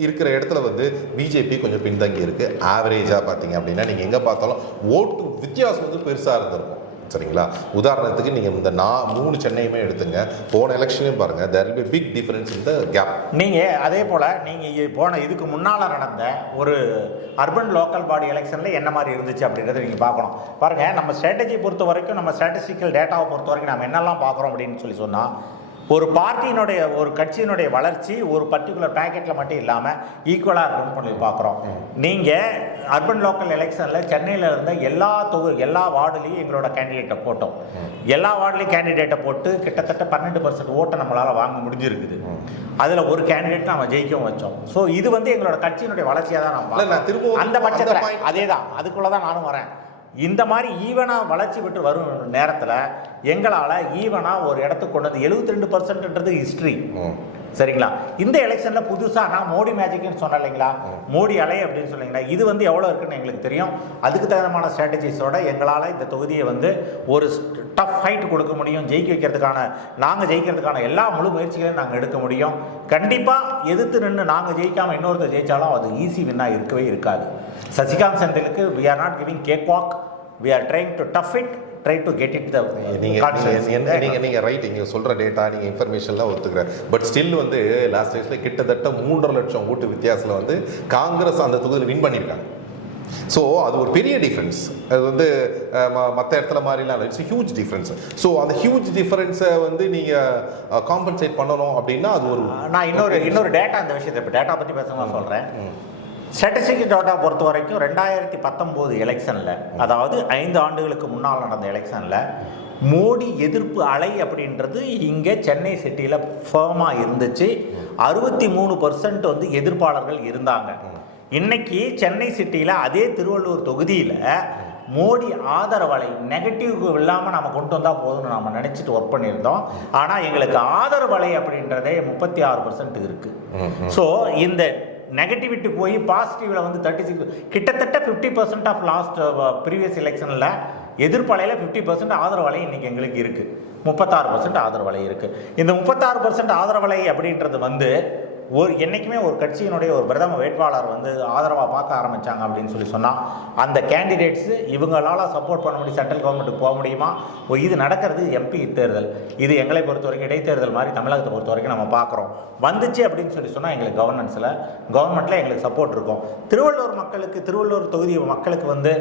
இருக்கிற இடத்துல வந்து பிஜேபி கொஞ்சம் பின்தங்கி இருக்குது. ஆவரேஜாக பார்த்தீங்க அப்படின்னா நீங்கள் எங்கே பார்த்தாலும் ஓட்டு வித்தியாசம் வந்து பெருசாக இருந்திருக்கும். சரிங்களா? உதாரணத்துக்கு நீங்கள் இந்த 3 சென்னையுமே எடுத்துங்க, போன எலெக்ஷனையும் பாருங்கள், there will be big difference in the gap. நீங்கள் அதே போல் நீங்கள் இதுக்கு முன்னால் நடந்த ஒரு அர்பன் லோக்கல் பாடி எலெக்ஷனில் என்ன மாதிரி இருந்துச்சு அப்படின்றத நீங்கள் பார்க்கணும். பாருங்கள், நம்ம ஸ்ட்ராட்டஜி பொறுத்த வரைக்கும், நம்ம ஸ்டாட்டிஸ்டிக்கல் டேட்டாவை பொறுத்த வரைக்கும் நம்ம என்னெல்லாம் பார்க்குறோம் அப்படின்னு சொன்னால், ஒரு பார்ட்டியினுடைய ஒரு கட்சியினுடைய வளர்ச்சி ஒரு பர்டிகுலர் பேக்கெட்டில் மட்டும் இல்லாமல் ஈக்குவலாக இருக்குன்னு சொல்லி பார்க்குறோம். நீங்கள் அர்பன் லோக்கல் எலெக்ஷனில் சென்னையில் இருந்த எல்லா வார்டுலேயும் எங்களோட கேண்டிடேட்டை போட்டோம். எல்லா வார்டுலேயும் கேண்டிடேட்டை போட்டு கிட்டத்தட்ட 12% ஓட்டை நம்மளால் வாங்க முடிஞ்சிருக்குது. அதில் ஒரு கேண்டிடேட் நம்ம ஜெயிக்கவும் வச்சோம். ஸோ இது வந்து எங்களோட கட்சியினுடைய வளர்ச்சியாக தான் நம்ம திரும்ப அந்த பட்சத்தில் அதே தான், அதுக்குள்ளே தான் நானும் வரேன். இந்த மாதிரி ஈவனாக வளர்ச்சி பெற்று வரும் நேரத்தில் எங்களால் ஈவனாக ஒரு இடத்துக்கு கொண்டு வந்து 72%ன்றது ஹிஸ்ட்ரி. சரிங்களா? இந்த எலெக்ஷனில் புதுசாக நான் மோடி மேஜிக்னு சொன்னேன் இல்லைங்களா, மோடி அலை அப்படின்னு சொன்னீங்களா, இது வந்து எவ்வளோ இருக்குன்னு எங்களுக்கு தெரியும். அதுக்கு தகுந்தமான ஸ்ட்ராட்டஜிஸோட எங்களால் இந்த தொகுதியை வந்து ஒரு டஃப் ஃபைட் கொடுக்க முடியும். நாங்கள் ஜெயிக்கிறதுக்கான எல்லா முழு முயற்சிகளையும் நாங்கள் எடுக்க முடியும். கண்டிப்பாக எதிர்த்து நின்று நாங்கள் ஜெயிக்காமல் இன்னொருத்தர் ஜெயித்தாலும் அது ஈஸி வின்னாக இருக்கவே இருக்காது. சசிகாந்த் செந்திலுக்கு we are not giving cakewalk, we are trying to tough it, try to get it the நீங்கள் ரைட். நீங்கள் சொல்கிற டேட்டா, நீங்கள் இன்ஃபர்மேஷன்லாம் ஒத்துக்கிறேன். பட் ஸ்டில் வந்து லாஸ்ட் டேஸில் கிட்டத்தட்ட 3.5 லட்சம் ஓட்டு வித்தியாசத்தில் வந்து காங்கிரஸ் அந்த தொகுதியில் வின் பண்ணியிருக்காங்க. ஸோ அது ஒரு பெரிய டிஃப்ரென்ஸ். அது வந்து மற்ற இடத்துல மாதிரிலாம் இட்ஸ் ஹியூஜ் டிஃப்ரென்ஸ். ஸோ அந்த ஹியூஜ் டிஃப்ரென்ஸை வந்து நீங்கள் காம்பன்சேட் பண்ணணும் அப்படின்னா அது ஒரு நான் இன்னொரு டேட்டா இந்த விஷயத்தை இப்போ டேட்டா பற்றி பேசணும்னு சொல்கிறேன். ஸ்டாட்டிஸ்டிக்கல் டேட்டா பொறுத்த வரைக்கும் 2019 எலெக்ஷனில், அதாவது 5 ஆண்டுகளுக்கு முன்னால் நடந்த எலெக்ஷனில் மோடி எதிர்ப்பு அலை அப்படின்றது இங்கே சென்னை சிட்டியில் ஃபேமாக இருந்துச்சு. 63% வந்து எதிர்ப்பாளர்கள் இருந்தாங்க. இன்னைக்கு சென்னை சிட்டியில் அதே திருவள்ளூர் தொகுதியில் மோடி ஆதரவலை நெகட்டிவ் இல்லாமல் நம்ம கொண்டு வந்தால் போதும்னு நம்ம நினச்சிட்டு ஒர்க் பண்ணியிருந்தோம். ஆனால் எங்களுக்கு ஆதரவலை அப்படின்றதே 36% இருக்குது. ஸோ இந்த நெகட்டிவிட்டி போய் பாசிட்டிவில் வந்து 36, கிட்டத்தட்ட 50% ஆஃப் லாஸ்ட் ப்ரீவியஸ் எலெக்ஷனில் எதிர்ப்பலையில் 50% ஆதரவலை இன்றைக்கி எங்களுக்கு இருக்குது. 36% ஆதரவலை இருக்குது. இந்த 36% ஆதரவலை அப்படின்றது வந்து என்றைக்குமே ஒரு கட்சியினுடைய ஒரு பிரதம வேட்பாளர் வந்து ஆதரவாக பார்க்க ஆரம்பித்தாங்க அப்படின்னு சொன்னால் அந்த கேண்டிடேட்ஸு இவங்களால் சப்போர்ட் பண்ண முடியும், சென்ட்ரல் கவர்மெண்ட்டுக்கு போக முடியுமா? இது நடக்கிறது எம்பி தேர்தல். இது எங்களை பொறுத்த வரைக்கும் இடைத்தேர்தல் மாதிரி தமிழகத்தை பொறுத்த வரைக்கும் நம்ம பார்க்குறோம். வந்துச்சு அப்படின்னு சொன்னால் எங்களுக்கு கவர்மெண்ட்டில் எங்களுக்கு சப்போர்ட் இருக்கும். திருவள்ளூர் தொகுதி மக்களுக்கு வந்து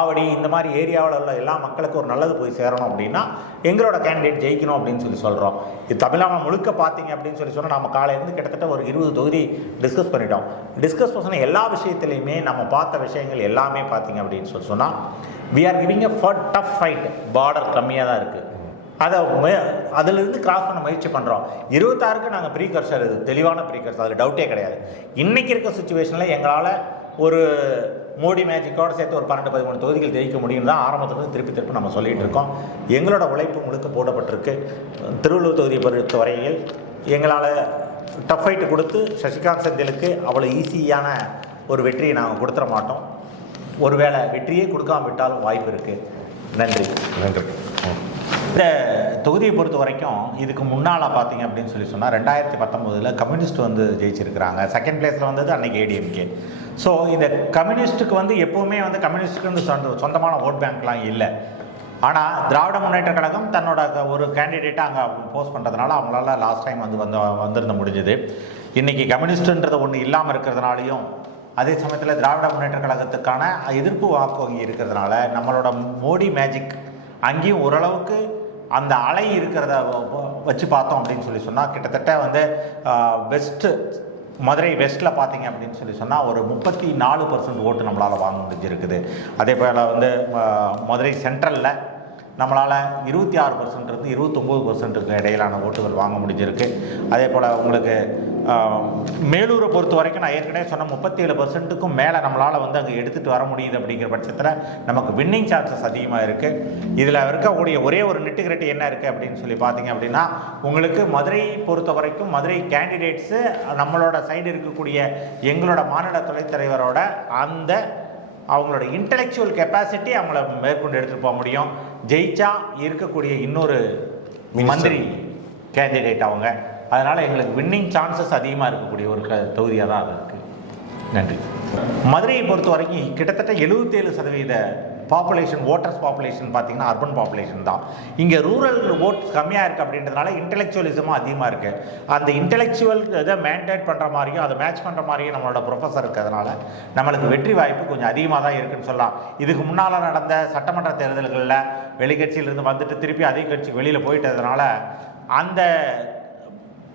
ஆவடி இந்த மாதிரி ஏரியாவில் உள்ள எல்லா மக்களுக்கும் ஒரு நல்லது போய் சேரணும் அப்படின்னா எங்களோட கேண்டிடேட் ஜெயிக்கணும் அப்படின்னு சொல்கிறோம். இது தமிழ்நாடு முழுக்க பார்த்தீங்க அப்படின்னு சொன்னால் நம்ம காலையிலேருந்து கிட்டத்தட்ட ஒரு 20 தொகுதி டிஸ்கஸ் பண்ணிட்டோம். டிஸ்கஸ் பண்ண எல்லா விஷயத்துலையுமே நம்ம பார்த்த விஷயங்கள் எல்லாமே பார்த்தீங்க அப்படின்னு சொன்னால் we are giving a tough fight. Border கம்மியாக தான் இருக்குது. அதிலிருந்து கிராஸ் பண்ண முயற்சி பண்ணுறோம். 26க்கு நாங்கள் ப்ரீகர்சர், இது தெளிவான ப்ரீகர்சர், அதில் டவுட்டே கிடையாது. இன்றைக்கி இருக்க சுச்சுவேஷனில் எங்களால் ஒரு மோடி மேஜிக்கோடு சேர்த்து ஒரு 12-13 தொகுதிகள் ஜெயிக்க முடியும் தான் ஆரம்பத்துலேருந்து திருப்பி நம்ம சொல்லிகிட்டு இருக்கோம். எங்களோட உழைப்பு முழுக்க போடப்பட்டிருக்கு. திருவள்ளூர் தொகுதியை பொறுத்த வரையில் எங்களால் டஃப் ஃபைட்டு கொடுத்து சசிகாந்த் செந்திலுக்கு அவ்வளோ ஈஸியான ஒரு வெற்றியை நாங்கள் கொடுத்துட மாட்டோம். ஒருவேளை வெற்றியே கொடுக்காம விட்டாலும் வாய்ப்பு இருக்குது. நன்றி. நன்றி. இந்த தொகுதியை பொறுத்த வரைக்கும் இதுக்கு முன்னால் பார்த்தீங்க அப்படின்னு சொன்னால் 2019 கம்யூனிஸ்ட் வந்து ஜெயிச்சிருக்கிறாங்க. செகண்ட் பிளேஸில் வந்தது அன்றைக்கி ஏடிஎம்கே. ஸோ இந்த கம்யூனிஸ்ட்டுக்கு வந்து எப்போவுமே வந்து கம்யூனிஸ்ட்டுக்கு வந்து சொந்தமான ஓட் பேங்க்லாம் இல்லை. ஆனால் திராவிட முன்னேற்ற கழகம் தன்னோட ஒரு கேண்டிடேட்டை அங்கே போஸ்ட் பண்ணுறதுனால அவங்களால லாஸ்ட் டைம் வந்திருந்த முடிஞ்சது. இன்றைக்கி கம்யூனிஸ்ட்டுன்றது ஒன்று இல்லாமல் இருக்கிறதுனாலையும் அதே சமயத்தில் திராவிட முன்னேற்ற கழகத்துக்கான எதிர்ப்பு வாக்கு வங்கி இருக்கிறதுனால நம்மளோட மோடி மேஜிக் அங்கேயும் ஓரளவுக்கு அந்த அலை இருக்கிறத வச்சு பார்த்தோம் அப்படின்னு சொன்னால் கிட்டத்தட்ட வந்து வெஸ்ட்டு மதுரை வெஸ்ட்டில் பார்த்தீங்க அப்படின்னு சொன்னால் ஒரு 34% ஓட்டு நம்மளால் வாங்க முடிஞ்சிருக்குது. அதே போல் வந்து மதுரை சென்ட்ரலில் நம்மளால் 26% 29% இடையிலான ஓட்டுகள் வாங்க முடிஞ்சிருக்கு. அதே போல் உங்களுக்கு மேலூரை பொறுத்த வரைக்கும் நான் ஏற்கனவே சொன்ன 37%க்கும் மேலே நம்மளால் வந்து அங்கே எடுத்துகிட்டு வர முடியுது. அப்படிங்கிற பட்சத்தில் நமக்கு வின்னிங் சான்சஸ் அதிகமாக இருக்குது. இதில் இருக்கக்கூடிய ஒரே ஒரு நிட்டுகிரட்டி என்ன இருக்குது அப்படின்னு பார்த்தீங்க அப்படின்னா, உங்களுக்கு மதுரை பொறுத்த வரைக்கும் மதுரை கேண்டிடேட்ஸு நம்மளோட சைடு இருக்கக்கூடிய எங்களோட மாநில துணைத் தலைவரோட அந்த அவங்களோட இன்டெலெக்சுவல் கெப்பாசிட்டி அவங்கள மேற்கொண்டு எடுத்துகிட்டு போக முடியும். ஜெயிச்சா இருக்கக்கூடிய இன்னொரு மந்திரி கேண்டிடேட் அவங்க. அதனால் எங்களுக்கு வின்னிங் சான்சஸ் அதிகமாக இருக்கக்கூடிய ஒரு தொகுதியாக தான் அது இருக்குது. நன்றி. மதுரையை பொறுத்த வரைக்கும் கிட்டத்தட்ட 77% பாப்புலேஷன் ஓட்டர்ஸ் பாப்புலேஷன் பார்த்திங்கன்னா அர்பன் பாப்புலேஷன் தான். இங்கே ரூரல் ஓட் கம்மியாக இருக்குது அப்படின்றதுனால இன்டெலெக்சுவலிசமும் அதிகமாக இருக்குது. அந்த இன்டெலெக்சுவல் இதை மேண்டேட் பண்ணுற மாதிரியும் அதை மேட்ச் பண்ணுற மாதிரியும் நம்மளோட ப்ரொஃபஸர் இருக்கிறதுனால நம்மளுக்கு வெற்றி வாய்ப்பு கொஞ்சம் அதிகமாக தான் இருக்குதுன்னு சொல்லலாம். இதுக்கு முன்னால் நடந்த சட்டமன்ற தேர்தல்களில் வெளிக்கட்சியிலிருந்து வந்துட்டு திருப்பி அதே கட்சி வெளியில் போயிட்டதுனால அந்த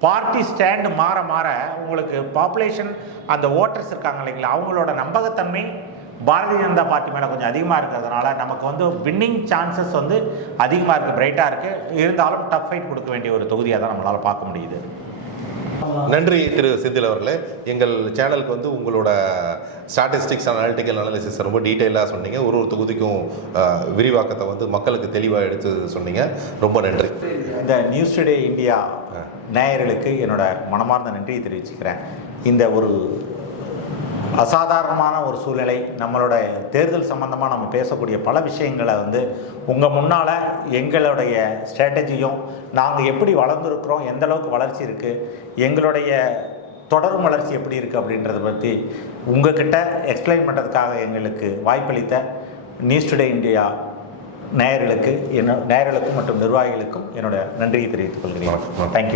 பார்ட்டி ஸ்டாண்டு மாற மாற உங்களுக்கு பாப்புலேஷன் அந்த ஓட்டர்ஸ் இருக்காங்க இல்லைங்களா, அவங்களோட நம்பகத்தன்மை பாரதிய ஜனதா பார்ட்டி மேலே கொஞ்சம் அதிகமாக இருக்கிறதுனால நமக்கு வந்து வின்னிங் சான்சஸ் வந்து அதிகமாக இருக்குது, பிரைட்டாக இருக்குது. இருந்தாலும் டஃப் ஃபைட் கொடுக்க வேண்டிய ஒரு தொகுதியாக தான் நம்மளால் பார்க்க முடியுது. நன்றி திரு செந்தில் அவர்களே. எங்கள் சேனலுக்கு வந்து உங்களோட ஸ்டாட்டிஸ்டிக்ஸ் அனாலிட்டிக்கல் அனாலிசிஸ் ரொம்ப டீட்டெயிலாக சொன்னீங்க. ஒரு தொகுதிக்கும் விரிவாக்கத்தை வந்து மக்களுக்கு தெளிவாக எடுத்து சொன்னீங்க. ரொம்ப நன்றி. இந்த நியூஸ் டுடே இந்தியா நேயர்களுக்கு என்னோட மனமார்ந்த நன்றியை தெரிவிச்சுக்கிறேன். இந்த ஒரு அசாதாரணமான ஒரு சூழ்நிலை, நம்மளோட தேர்தல் சம்பந்தமாக நம்ம பேசக்கூடிய பல விஷயங்களை வந்து உங்கள் முன்னால் எங்களுடைய ஸ்ட்ராட்டஜியும் நாங்கள் எப்படி வளர்ந்துருக்குறோம், எந்த அளவுக்கு வளர்ச்சி இருக்குது, எங்களுடைய தொடரும் வளர்ச்சி எப்படி இருக்குது அப்படின்றத பற்றி உங்ககிட்ட எக்ஸ்பிளைன் பண்ணுறதுக்காக எங்களுக்கு வாய்ப்பளித்த நியூஸ் டுடே இந்தியா நேயர்களுக்கும் மற்றும் நிர்வாகிகளுக்கும் என்னோட நன்றியை தெரிவித்துக் கொள்கிறேன். தேங்க்யூ.